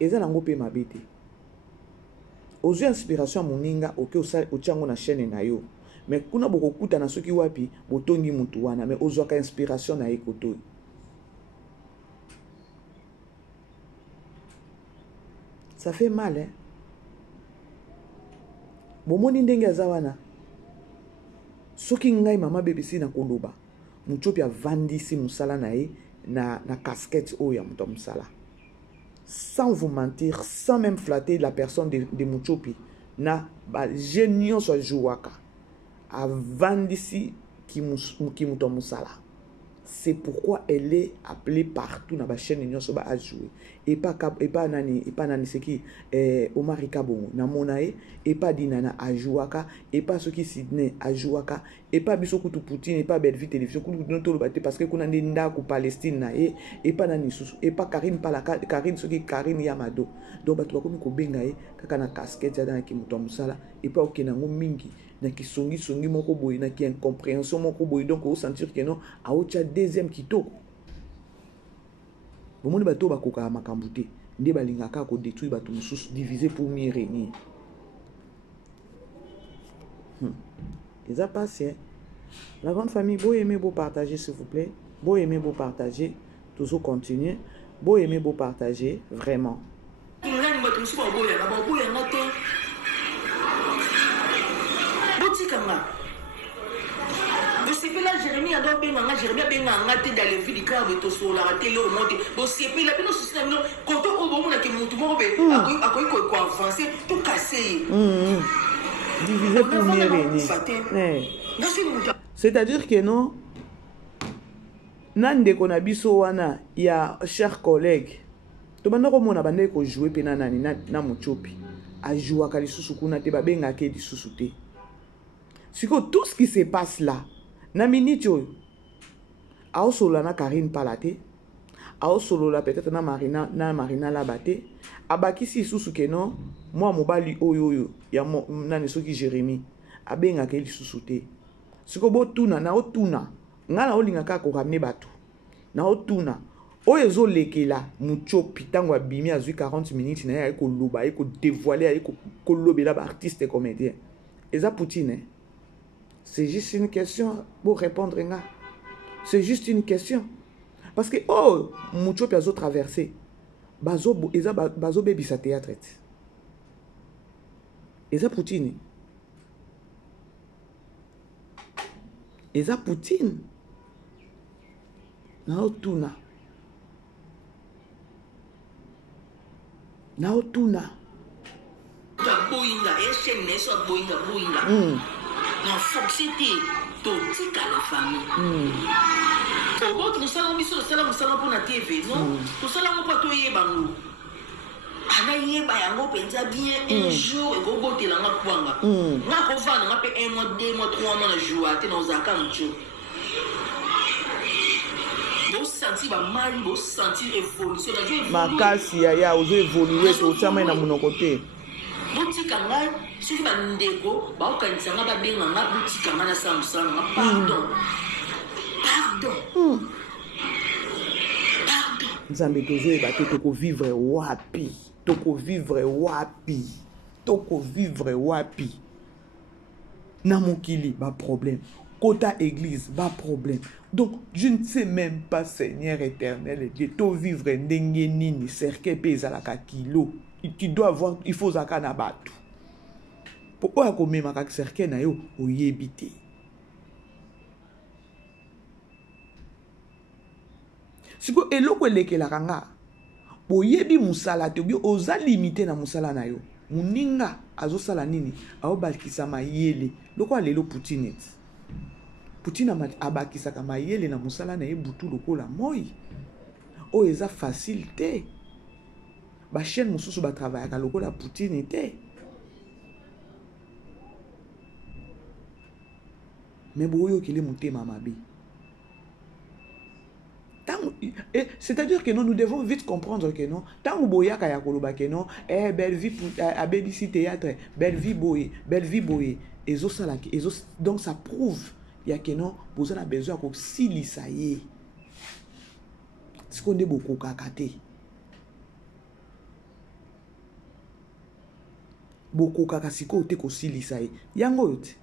Eza nango pe mabete. Ozu inspiration moninga oke ochango na chaîne na yo. Mais kuna bokokuta na soki wapi botongi mutu wana mais ozu ka inspiration na ekoto. Ça fait mal hein. Bomoni ndenge azawana. Soki ngai mama BBC na koloba. Muchopi avandisi musala na ye na casquette oya muto musala. Sans vous mentir, sans même flatter la personne de Muchopi, na ba génion so jouaka. Avandisi ki muto musala. C'est pourquoi elle est appelée partout dans la chaîne Union Soba à jouer. Et pas nani c'est qui Omar Kabongo na monae et pas dinana à jouaka et pas ce qui Sydney à jouaka et pas biso kutu Poutine et pas Bellevue télévision kutu no bate parce que kuna ndenda ku Palestine na et pas nani susu et pas Karine Pala Karine ce qui Karine Yamado donc batu ba komi ko benga e kaka na casquette ya na ki muto musala et pas okena ngo mingi na ki songi moko boy na ki incompréhension moko boy donc au sentir que non a ocha deuxième kitoko bomoni bato bakoka makambo te nde balingaka ko détruire bato mususu diviser pour mieux régner les a passé la grande famille beau aimer beau partager s'il vous plaît beau aimer beau partager toujours continuer beau aimer beau partager vraiment c'est là Jérémie a donc bien Jérémie a bien engagé dans les vies du cœur de tout sur la télé au monde bon c'est puis là nous c'est nous quand on au moment là que tout monde a quoi avancer tout casser diviser pour mieux régner c'est-à-dire que non nande qu'on a biso wana ya chers collègues to banda ko mona bande ko jouer pe na nani na Muchopi a jouer ka lisusu kuna te ba benga ke lisusu te C'est que tout ce qui se passe là, na minute ao solo na Karine Palate, ao solo la peut-être na Marina la bate, abakisi susu ke non, moi mobali oyo ya na soki Jérémy, abenga ke lisusu te. C'est que bo tuna na otuna, ngala olinga ka ko ramener batu. Na otuna, oyo zo lekela mucho pitango abimi azui 40 minutes na ya ko loba, ko dévoiler, ko lobela ba artiste comédien. Eza Poutine. C'est juste une question pour répondre. C'est juste une question. Parce que, oh, mucho piazo traversé. Bazo baby sa théâtre. Eza Poutine. Eza Poutine. Naotuna. Boinga, boinga. Na fonctionné to tika la famille. Au bout de ça, on dit ça, on pour la TV, non? Tout ça, on peut tout y bango. Ana yeba yango penza bien un jour et go bote la ngapwanga. Na ko va na pe 1 mois, 2 mois, 3 mois na jour ate na zaka mcho. Bo senti ba mari, bo senti évolution na Dieu. Makasi ya ozo évoluer to chama na monokote. Boutique ngai soki bandeko baokanisa nga babenga nga boutique nga na samusana nga pardon. Nzambe tozo eba te toko vivre wapi na mokili ba problème kota église ba problème. Donc je ne sais même pas, Seigneur éternel Dieu, to vivre ndenge nini cercle pesa la kilo. Tu dois avoir, il faut zakana batu. Pourquoi comme même avec cercle na yo oyebite. Siko eloko lekela kanga. Boyebi musala te obi oza limité na musala na yo. Muninga azosala nini? Aobalkisa mayele. Loko alelo Poutine. Poutine abakisa ka mayele na musala na ye butu lokola moi. O eza facile te. Ba chaîne mususu ba travailler ka lokola Poutine te. Mais boyo kile mutema mabe. C'est-à-dire que nous devons vite comprendre que non, tant boya kaya koloba que non, belle vie à BBC théâtre, belle vie boye, donc ça prouve il y a que non, vous avez besoin de si ça y est. Ce qu'on dit beaucoup kakate. Beaucoup kakasiko te ko si ça y est. Yango yote.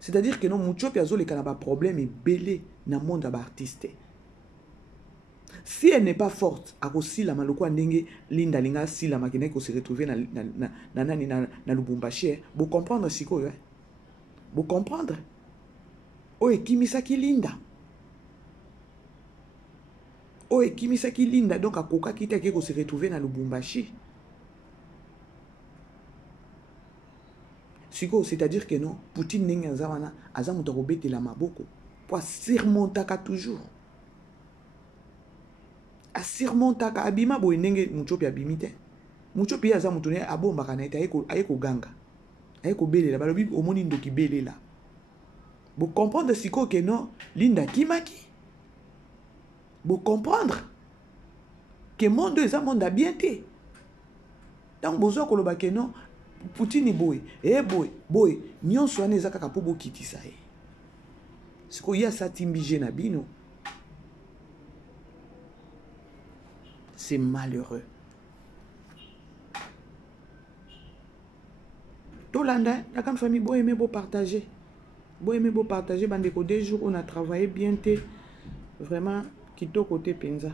C'est-à-dire que non, mucho piazo le kanaba problème est belé na monde d'artiste. Si elle n'est pas forte, à cause la maloko ndenge linda linga si la makine ko se retrouver na Lubumbashi, vous comprendre siko yo. Vous comprendre. O ekimisa ki linda. O ekimisa ki linda donc akoka kita ke ko se retrouver na Lubumbashi. Siko, c'est-à-dire que non, Poutine ndenge azawana azamuta robete la maboko pour surmonter toujours. A surmontaka abima boy ndenge muchopi abimite muchopi aza mutune abomba kana ite ayeko ganga ayeko belela balobi omoni ndoki belela bo comprendre siko que non linda kimaki bo comprendre que monde eza monde bien te tant bozo koloba que non Poutine boy boy nyonso ane eza kaka po bokitisa ye siko ya satimbije na bino. C'est malheureux. Tolanda, la comme famille, beau aimer, beau partager. Beau aimer, beau partager. Bandeko, 2 jours, on a travaillé bien. Vraiment, quitte côté Penza.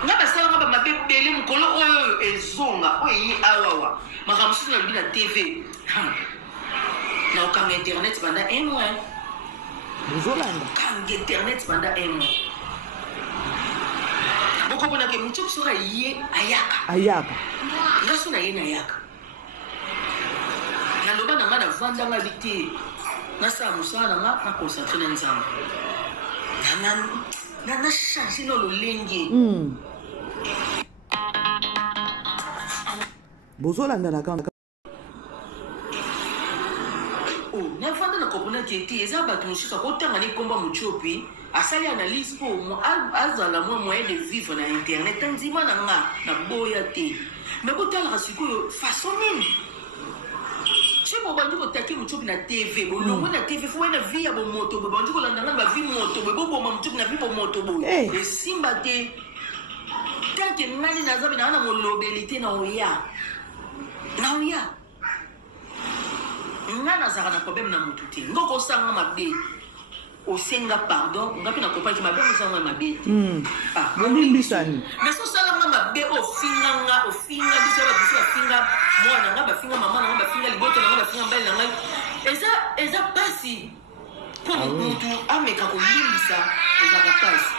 Nga basala nga ba mabebele mukolo oyo ezonga oyi awawa makamusu na bina TV na okanga internet banda 1 mois Bozolanda okanga internet banda 1 mois boko bona ke mutu kusoka ye ayaka nga so na ye na ayaka na loba na nga na vanda nga biti na sa musala nga na concentré na nzamba na changer no lolenge bozolanda na kanda nafanda na comprendre que ti eza bato mosusu akotanga ne komba mochopi asali analyse mpo azala mwa moyen de vivre na internet andima na nga na boya te me botalaka sikoyo façon nini so bobandi kotaki mochopi na tv bolongwe na tv fo na vi ya bomoto boye bandi kolanda nga na bavi moto boye boboma mochopi na vi bomoto boye esimba te tanke ngani nazabe na wana molobeli te na oya nga nazaka na problème na mutu te nga okosanga mabe osenga pardon nga mpe nakompaki mabe osanga mabe te molimbisani mais so osalanga mabe ofinga biso babiso bafinga mwana nga bafinga mama nanga bafinga liboto nanga bafinga mbali na ngai eza pasi mpo mutu ameka kolimbisa ezaka pasi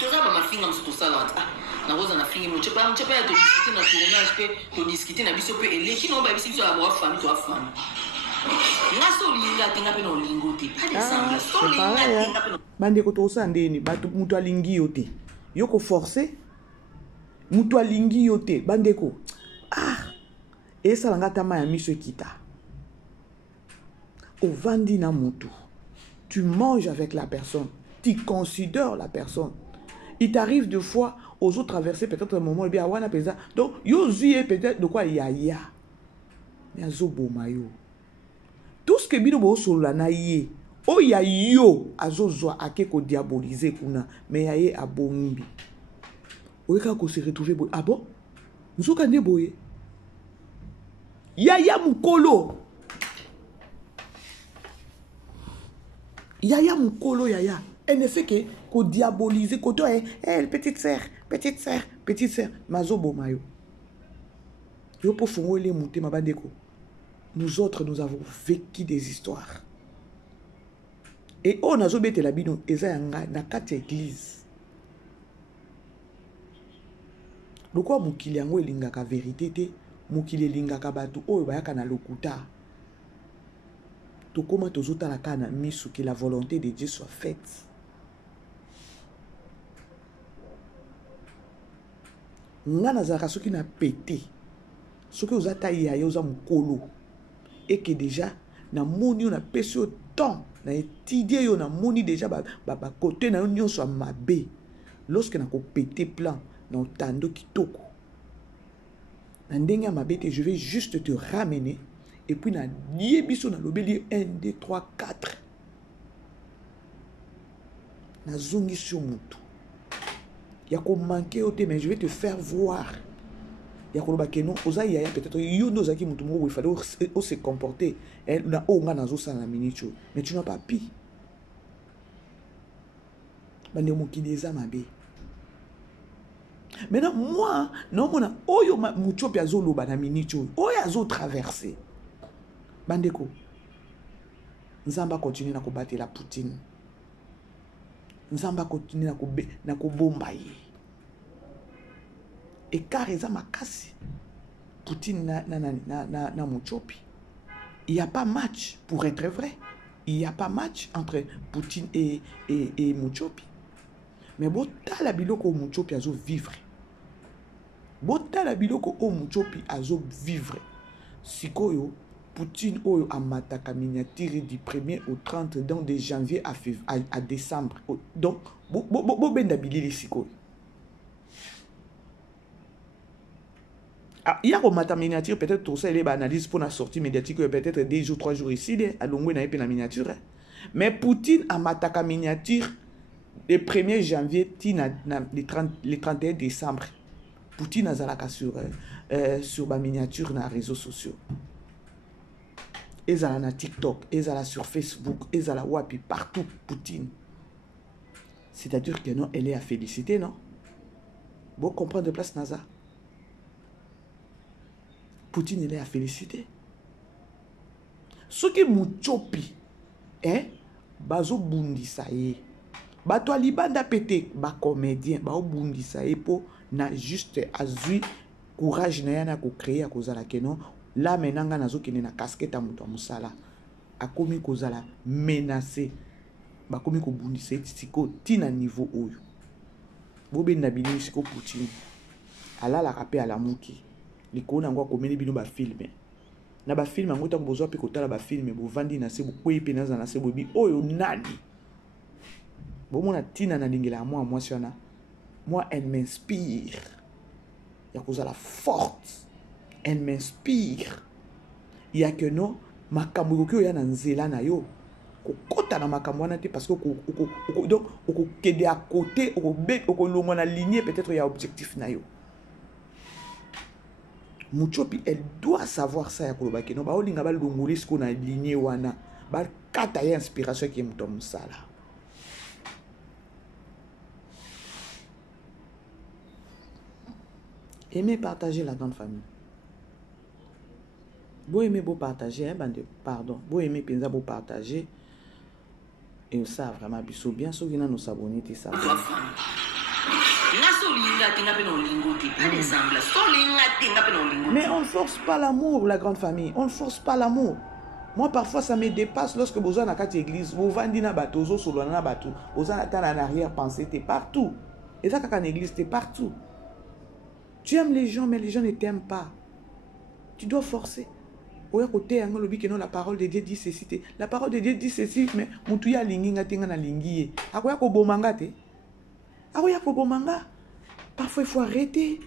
toza bamafinga mosu tosalaka nakoza na fingi mochepa ya todiskite na tournage mpe todiskite na biso mpe eleki na obayebisi biso ya boafami toafami nga so olinga te nga mpe na olingo te adesambla so olinga te nga mpe na bandeko tokosala ndeni bato mutu alingi yo te yo koforce mutu alingi yo te bandeko esalanga tama ya miso ekita ovandi na mutu tu manges avec la personne tu considères la personne il t'arrive de fois aux autres traverser peut-être un moment bien wana pesa donc yo zuye peut-être de quoi yaya mais azoboma yo tout ce que bino bo solo na ye o ya yo azozwa ake ko diaboliser kuna mais yaye abombi oyeka ko se retrouver boy ah bon nzoka ne boye yaya mukolo yaya elle ne fait que diaboliser que toi elle petite sœur mazobo mayo yo pour fongoler monter ma bandeko nous autres nous avons vécu des histoires et on a zobete la bino eza yanga na kati église lokwa mukili yango elingaka vérité te mukili elingaka bato oyo bayaka na lokuta tokoma tozotala kana misu que la volonté de Dieu soit faite. Nga nazaka soki na pété soki ozata ya yoza mukolo et que déjà na moni na pesi au temps na étudier yo na moni déjà ba côté na union soit mabe lorsque na ko pété plan na otando kitoko na ndenge mabe te je vais juste te ramener et puis na liebiso na lobeli 1 2 3 4 na zongi sur mutu ya ko manquer au te mais je vais te faire voir ya ko ba keno oza ya peut-être yo ndoza ki mutu mo il fallait se comporter na o nga nazo sana minicho mais tu n'as pas pi bande mo kideza mabe maintenant moi non mona oyo mucho pia zo loba na minicho oyo azo traverser bandeko nzamba continue na kobatela la Poutine nzamba continue na kobomba ye et car eza makasi Poutine na Muchopi il y a pas match pour être vrai il y a pas match entre Poutine et Muchopi mais botala biloko Muchopi azo vivre botala biloko o Muchopi azo vivre sikoyo Poutine oyo amataka miniature du 1er au 30 donc de janvier à décembre donc benda bilili sikoyo il y a une miniature peut-être tout ça il est analyse pour la sortie médiatique peut-être 2 jours 3 jours ici à longue na la miniature mais Poutine amataka miniature le 1er janvier le 31 décembre Poutine azalaka sur ba miniature na réseaux sociaux ezala na TikTok ezala sur Facebook ezala wapi partout Poutine c'est-à-dire que non elle est à féliciter non bon comprendre de place Naza Poutine elle est à féliciter ce qui Muchopi bazo bundisa ye bato libanda pété ba comédien ba bundisa ye po na juste azui courage na yana ko créer akozala kenon là maintenant nazo kene na casquette à muto musala akomi kozala menacé bakomi kobundisa siko tina niveau oyo bobe na bino siko Poutine alalaka mpe alamuki likolo nango akomeli bino bafilme na bafilme yango ntango bozwa mpe kotala bafilme bovandi na se bokwei mpe naza na se boyebi oyo nani bomona tina na lingela ya mwa mwasi wana moi elle m'inspire ya kozala forte elle m'inspire ya que no makambo ekoki oya na nzela na yo kokota na makambo wana te parce que donc okokende à côté okolongwa na lignée peut-être ya objectif na yo. Muchopi elle doit savoir ça ya koloba ke no baolinga balongoli siko na lignée wana bakata ya inspiration ki muto musala. Aimez partager la grande famille. Vous aimez beau partager, hein, bande, pardon. Vous aimez penser beau partager. Et ça vraiment biso bien ceux qui nous s'abonner et ça. Mais on ne force pas l'amour, la grande famille. On ne force pas l'amour. Moi parfois ça me dépasse lorsque vous êtes dans la église, vous vendez na bateau, vous solo na bateau, vous êtes en arrière-pensée, t'es partout. Et ça quand en église, t'es partout. Tu aimes les gens, mais les gens ne t'aiment pas. Tu dois forcer. Côté la parole de Dieu dit ceci. La parole de Dieu dit ceci, mais mutuya lingi ngatenga na lingi. Akoya ko bomanga te. Akoya ko bomanga. Parfois il faut arrêter.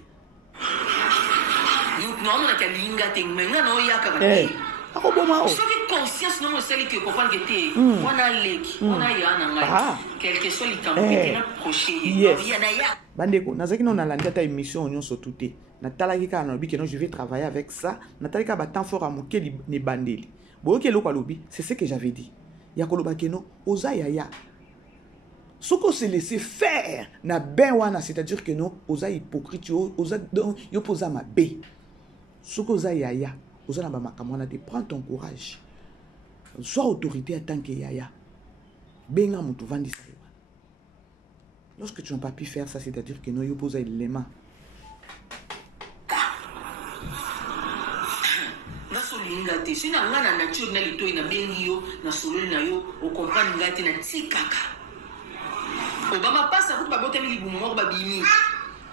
Non, on a qu'à linga tenga menga no ya ka. Ako bomao. So que conscience non sali que comprendre que te. On a leki, on a ya na ngai. Quelque chose li kambi na proché. Ya na ya. Bandeko, nazaki non na landa ta émission nyonso tuté. Natalaki ka na lobi que non je vais travailler avec ça. Natalaki ka ba temps fort à moké ni bandeli. Boyoke loko lobi, c'est ce que j'avais dit. Ya koloba ke non, oza ya. Soko se laisser faire na ben wana, c'est-à-dire que non, oza hypocrite, oza yo posa ma be. Soko oza ya. Oza na ba makamwana te, prends ton courage. Sois autorité en tant que yaya. Benga mutu vandi sa. Lorsque tu n'as pas pu faire ça, c'est-à-dire que non, yo posa l'élément. Ngate si na ngana nature na litoi na bengi yo na sololi na yo o comprendre ngate na tikaka obama passa ku ba botami libu mo ba bimi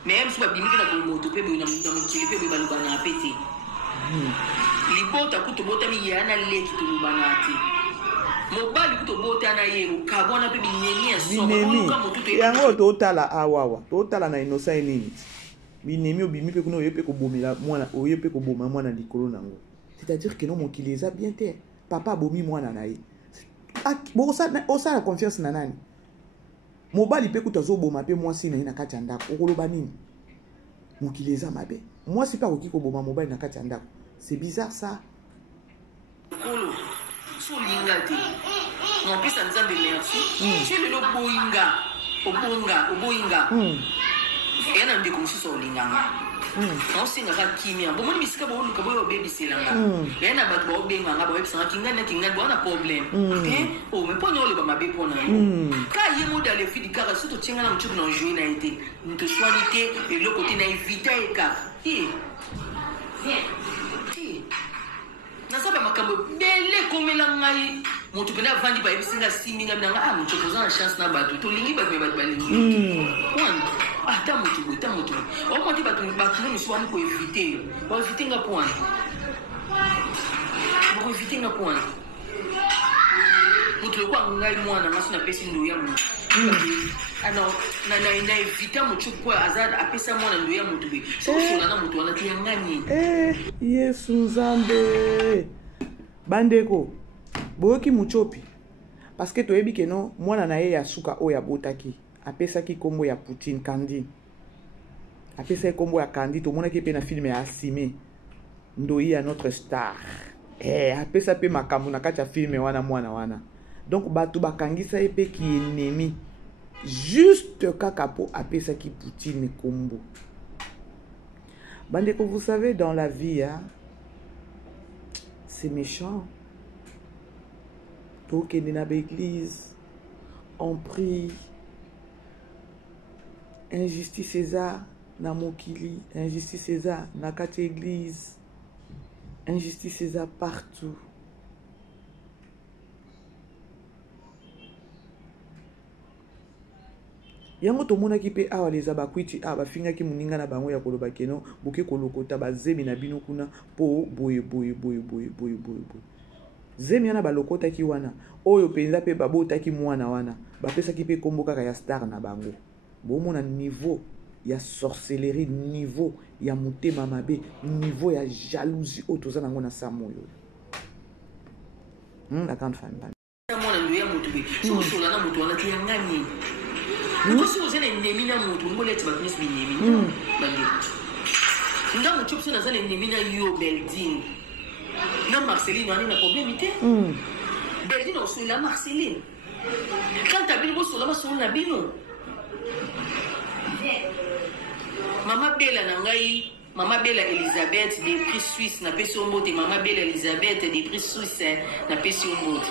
même si ba bimi na ko moto pe bo na mukili pe ba lubana apeti libota ku to botami yana leki to lubana ati mobali ku to bota na yero kabona pe binemi aso ba moto to yango to tala awawa to tala na innocent nini binemi obimi pe kuno yepe ko bomela mwana o yepe ko boma mwana likolo nango. C'est-à-dire que non, mon qui les a bien fait. Papa bomi moi nanaï. Bon ça la confiance nanani. Mobali pe kutazo boma pe moi si na kachanda. Okolo banini. Mon qui les a mabé. Moi c'est pas oki ko boma mobali na kachanda. C'est bizarre ça. Okolo. So lingati. Mon pisa nzambe merci. Tu le boinga. Oboinga. Et na ndeko so linganga. On sait que kimia bon moi bisika bo luka bo baby selanga yana ba bo benga nga ba websanga kinga bo na problème oh mais pona ole ba mabe pona ka ye mo dale fidi kara surtout tinga na mchuku na jouer na été nto soinité et le côté na éviter ka na saba makambo bele komela ngai moto pena vandi ba ebisinga siminga bina mchuku za chance na ba to lingi ba lingi ah ta moto o mo ti ba ni so am ko éviter ba éviter nga point ba éviter nga point moto ko ngai mwana ngaso na pesi ndo ya moto alors na éviter moto ko azad apesa mwana ndo ya moto be so na moto wana ti ngani Yesu nzambe bandeko boyoki muchopi parce que to yebi ke no mwana na ye ya suka o ya botaki apesa ki kombo ya Poutine Kandi apesa kombo ya Kandi to mona ki pe na film ya Asime ndoi ya notre star apesa pe makambo na kati ya film wana mwana wana donc batu bakangisa ye pe ki ennemi juste kaka po apesa ki Poutine kombo bandeko. Vous savez dans la vie hein, c'est méchant. Pour qu'il y ait une église on prie. Injustice César na mokili, injustice César na kati église, injustice César partout. yango tomonaki mpe awa leza bakwiti awa bafingaki moninga na bango ya koloba keno boke kolokota bazemi na bino kuna mpo boye zemi wana balokotaki wana oyo mpenza mpe babotaki mwana wana bapesaki mpe kombo kaka ya star na bango. Bomona niveau ya sorcellerie, niveau ya motema mabe, niveau ya jalousie oyo toza nango na samo oyo. La grande famille. Mwana ndo ya motu be so sola na motu wana tiya ngani ko so zene nemi na motu ngole tba knis bi nemi bande nda motu so na zene nemi na yo Beldine na Marceline ani na problème ité Beldine o so la Marceline quand ta bino so la ma so na bino Mama Bella na ngai Mama Bella Elisabeth des prix suisses na pesi ombote Mama Bella Elisabeth des prix suisses na pesi ombote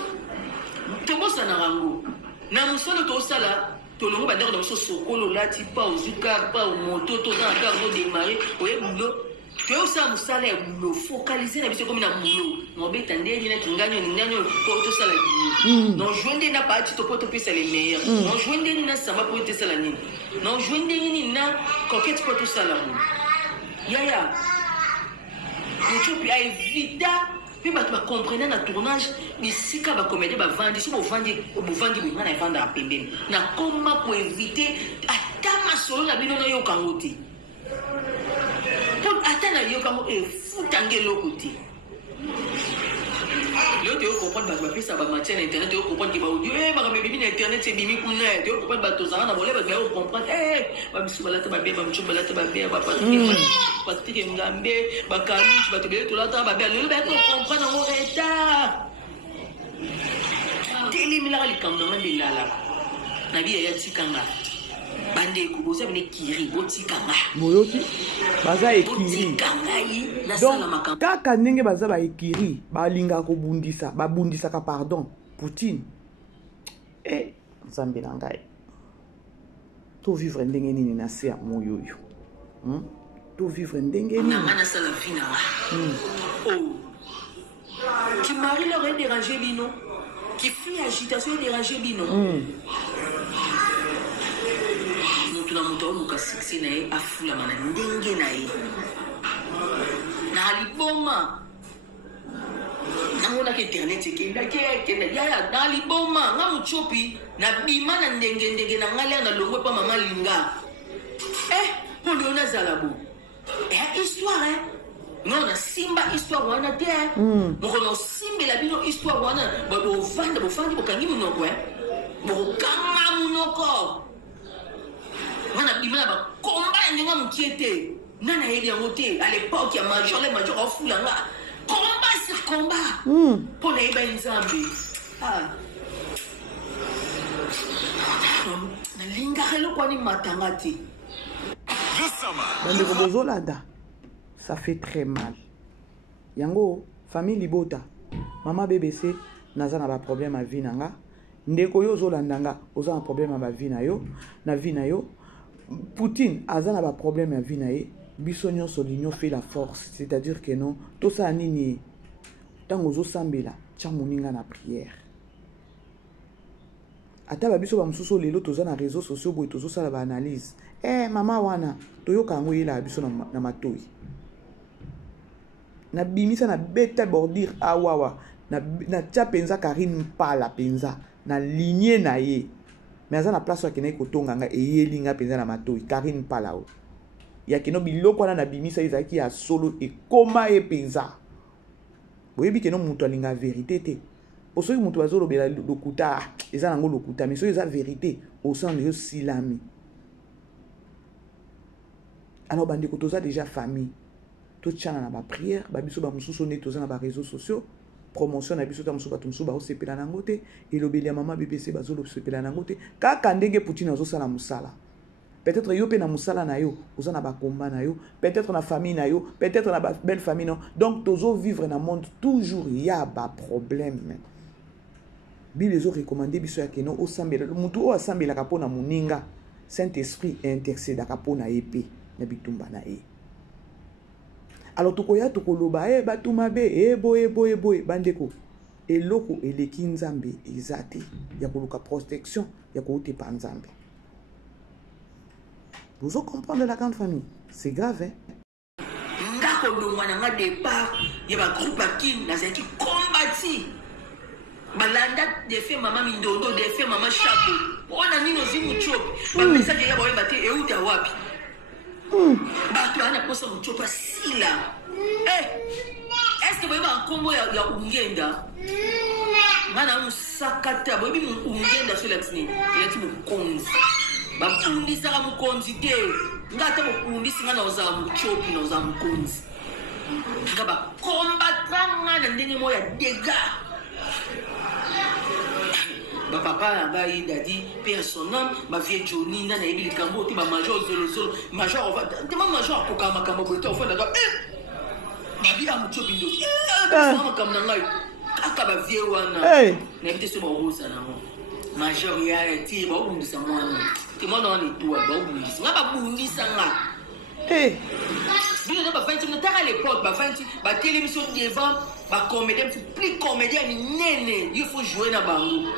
tobosa na rango na musolo to sala to longo ba ndako so sokolo lati pa ozuka pa moto to na cargo démarrer oye bulo to sa musala ya bulo focaliser na biso comme na bulo no beta ndeni na kinganyo ko to sala non joindre na pa ti to poto pesa les meilleurs non joindre na samba po te sala nini non joindre ni na coquette po to sala yaya Mochopi a évité puis bah tu vas comprendre na tournage ici quand va comédie va vendre si vous vendez vous na vendre à pembe na comment pour éviter atama solo na bino na yo kangote pour atana yo kango e futange lokote le tu comprendre ba pesa ba matière internet tu comprendre que ba audio ba bibi na internet c'est bimi kuna tu comprendre ba to zana na bolé ba comprendre ba bisu ba lata ba be ba mchu ba lata ba be ba Patrick Ngambe ba kaluch ba tebele to lata ba be le ba comprendre en retard télé mila li kamba ngande lala na bi ya tikanga bande ko boza bine kiri botikanga boyoki baza ekiri donc kaka ndenge baza ba ekiri balinga ko bundisa babundisaka pardon Poutine nzambe na ngai to vivre ndenge nini na se ya moyo yo to vivre ndenge nini na sala fina oh qui mari leur est dérangé bino qui fait agitation dérangé bino na moto muka siksi na ye afula mana ndenge na ye na liboma nangona ke internet ke ya na liboma nga muchopi na bima na ndenge na ngale na longo pa mama linga pour le na zalabo histoire non na simba histoire wana te moko no simbe la bino histoire wana bo vanda bo fandi bo kangi munoko bo kama munoko Mana bimana ba combat ndinga mukiete nana yeli yango te à l'époque ya major les major ofula nga combat sur combat pour na iba nzambe na linga helo kwa ni matangati bande ko bozolanda ça fait très mal yango famille libota mama BBC naza na ba problème à vie nanga ndeko yo zolanda nga oza na problème à vie na yo na vie na yo Poutine azana ba problème ya vie na ye biso nyonso l'union fait la force c'est-à-dire que non tout ça nini tango zo sambela tia moninga na prière ata ba biso ba mususu lelo toza na réseaux sociaux boy tozo sala ba analyse mama wana toyoka ngo yela biso na matoi na bimisa na beta bordir awawa na tia penza Karine Pala penza na lignée na ye mais azana place akene ko tonganga eyelinga penza na matoi Karine Palao ya kino biloko wana na bimisa izaki ya solo e koma e penza boyebi keno mutu alinga vérité te osoki mutu bazolo bela lokuta eza nango lokuta mais so eza vérité au sein de silami alors bandi ko toza déjà famille to tchana na ba prière ba biso ba mususu ne toza na ba réseaux sociaux promotion na biso ta musuba tumsuba o sepela nango te elobeli ya mama BBC bazolo sepela nango te kaka ndenge Poutine azo sala musala peut-être yo pe na musala na yo oza na ba combat na yo peut-être na famille na yo peut-être na ba belle famille non donc tozo vivre na monde toujours ya ba problème Bible zo recommander biso ya keno o sambela mutu o asambela ka pona muninga Saint-Esprit intercède ka pona épée na bitumba na ye. Alors tokoya tokoloba batuma be boy bandeko eloko eleki nzambe ezate ya koluka protection ya kote pa nzambe Vous comprenez la grande famille? C'est grave, hein? Nga départ, il y a un groupe qui combattu. Balanda defe mama mindondo defe mama chapo. Ona nino zimu chopi. Ba message ya bawe bate euta wapi. Ba tu ana kosa mchopa sila. Est-ce que bawe ba kombo ya ungenda? Mana musakata bawe bi ungenda so latini. Yati mukonzi. Ba kundi saka mukonzi te. Ngata mukundi singa na oza mchopi na oza mukonzi. Ngaba combattre na ndenge moya dégâts. Ma papa là il a dit personne ma vieille Johnny na ebi likambo ti ma major zolo major va te ma major ko kama kama ko to fa daga ma bi am cho bindo ma kam na ngai aka ba vieille wana na bite so ba rosa na mo major ya ti ba ubundisa mwana ti mwana ni tuwa ba ubundisa ngaba bundisa nga Bien, bah 20 minutes à l'époque, bah 20, bah télévision devant, bah comédien, plus comédien, néné, il faut jouer na bango.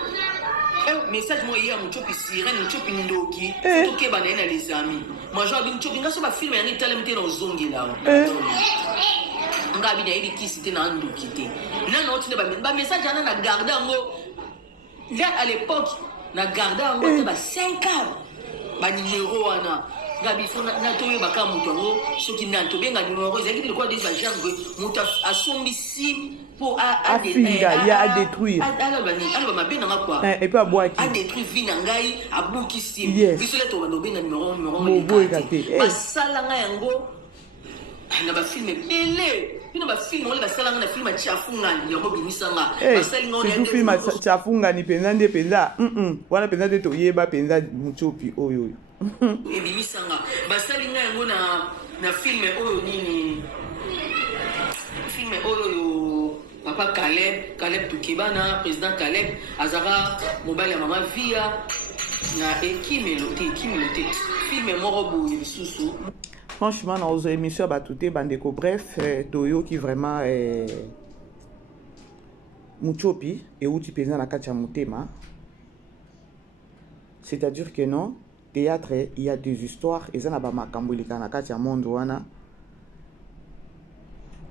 Message moi hier, mon chopi sirène, mon chopi ndoki, toké bah néné les amis. Moi j'ai envie de chopi, nga so bah film, yani talemte na zongi là. Nga bi na ili kisite na ndoki te. Na no tine bah message yana na garder ngo. Là à l'époque, na garder ngo bah 5 ans. Bah numéro wana. Gabi fona na toye baka mutu ngo soki na to benga numéro ezaki quoi déjà Jacques mutu asombi sim pour à détruire alors ma bena ngakwa et puis aboaki à détruire vie na ngai abuki sim biso le to bando benga numéro basala nga yango na ba film belé na ba film on ba sala nga na film chafunga yango bimisanga basali nga on film chafunga ni penza nde penza wana penza de to yeba penza muchopi oyo et bimisanga basali nga yango na film oyo nini film oyo papa Caleb Tukibana président Caleb azara mobile ya mama via na ekimelote film morobo bisusu. Franchement dans aux émissions batouté bandeko bref toyo qui vraiment muchopi et uti penza na kati ya mutema, c'est-à-dire que non théâtre il y a des histoires et ça na ba makambo likana kati ya monde wana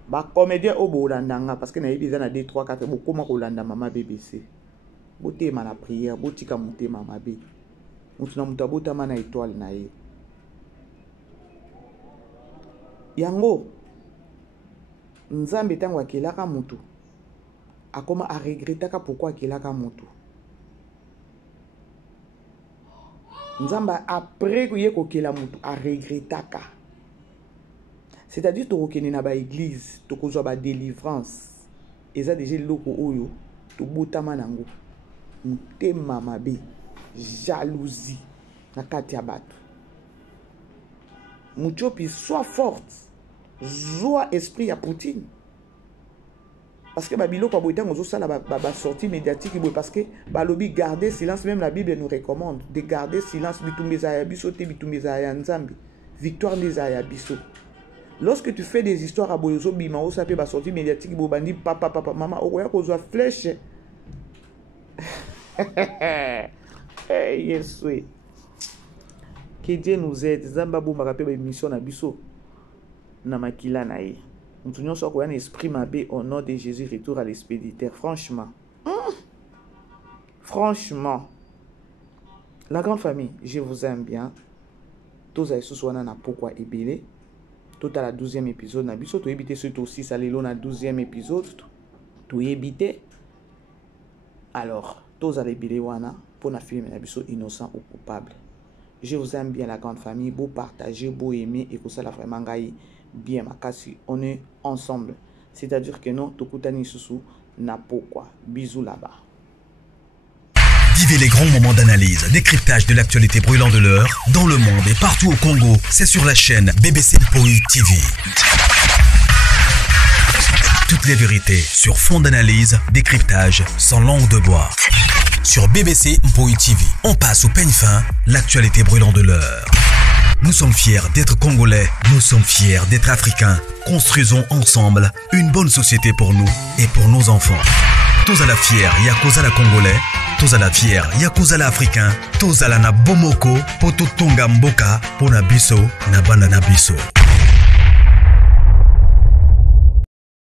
ba comédien obolandanga parce que na yebi za na 2 3 4 bokoma kolanda mama BBC botema na prière botika mutema mabe mutu na mutu abotama na étoile na ye yango nzambe tango akelaka mutu akoma a regretaka pourquoi akelaka mutu nzamba après que yeko kela mutu a regretaka, c'est-à-dire to kene na ba église to ko zo ba délivrance eza déjà loko oyo to botama nango mutema mabe jalousie na kati ya bato muchopi soit forte joie esprit ya Poutine parce que babiloko aboitango zo sala ba sortie médiatique parce que balobi garder silence, même la Bible nous recommande de garder silence bitumbeza ya biso te bitumbeza ya nzambe victoire des ya biso. Lorsque tu fais des histoires à boyozo bima o sape ba sortie médiatique bo bandi papa maman okoya ko zo flèche yes oui, que Dieu nous aide. Zamba bo makape ba émission na biso na makila na ye nous nyonso ko un esprit mabe au nom de Jésus. Retour à l'expéditeur. Franchement franchement la grande famille, je vous aime bien. Tous les sous wana na pourquoi ebele tout à la 12e épisode na biso to ebité surtout aussi ça lelo na 12e épisode to ebité alors tous les ebele wana pour na film na biso innocent ou coupable. Je vous aime bien la grande famille, beau partager, beau aimer et que ça la vraiment gaï bien makasi, on est ensemble, c'est-à-dire que non tokutani susu na pourquoi. Bisous là-bas. Vivez les grands moments d'analyse, décryptage de l'actualité brûlante de l'heure, dans le monde et partout au Congo. C'est sur la chaîne BBC Mpoï TV. Toutes les vérités sur fond d'analyse, décryptage sans langue de bois. Sur BBC Mpoï TV, on passe au peigne fin, l'actualité brûlante de l'heure. Nous sommes fiers d'être Congolais, nous sommes fiers d'être Africains. Construisons ensemble une bonne société pour nous et pour nos enfants. Tous à la fière, Yakoza la Congolais. tozala fier ya kozala africain, tozala na bomoko po totonga mboka po na biso na banda na biso.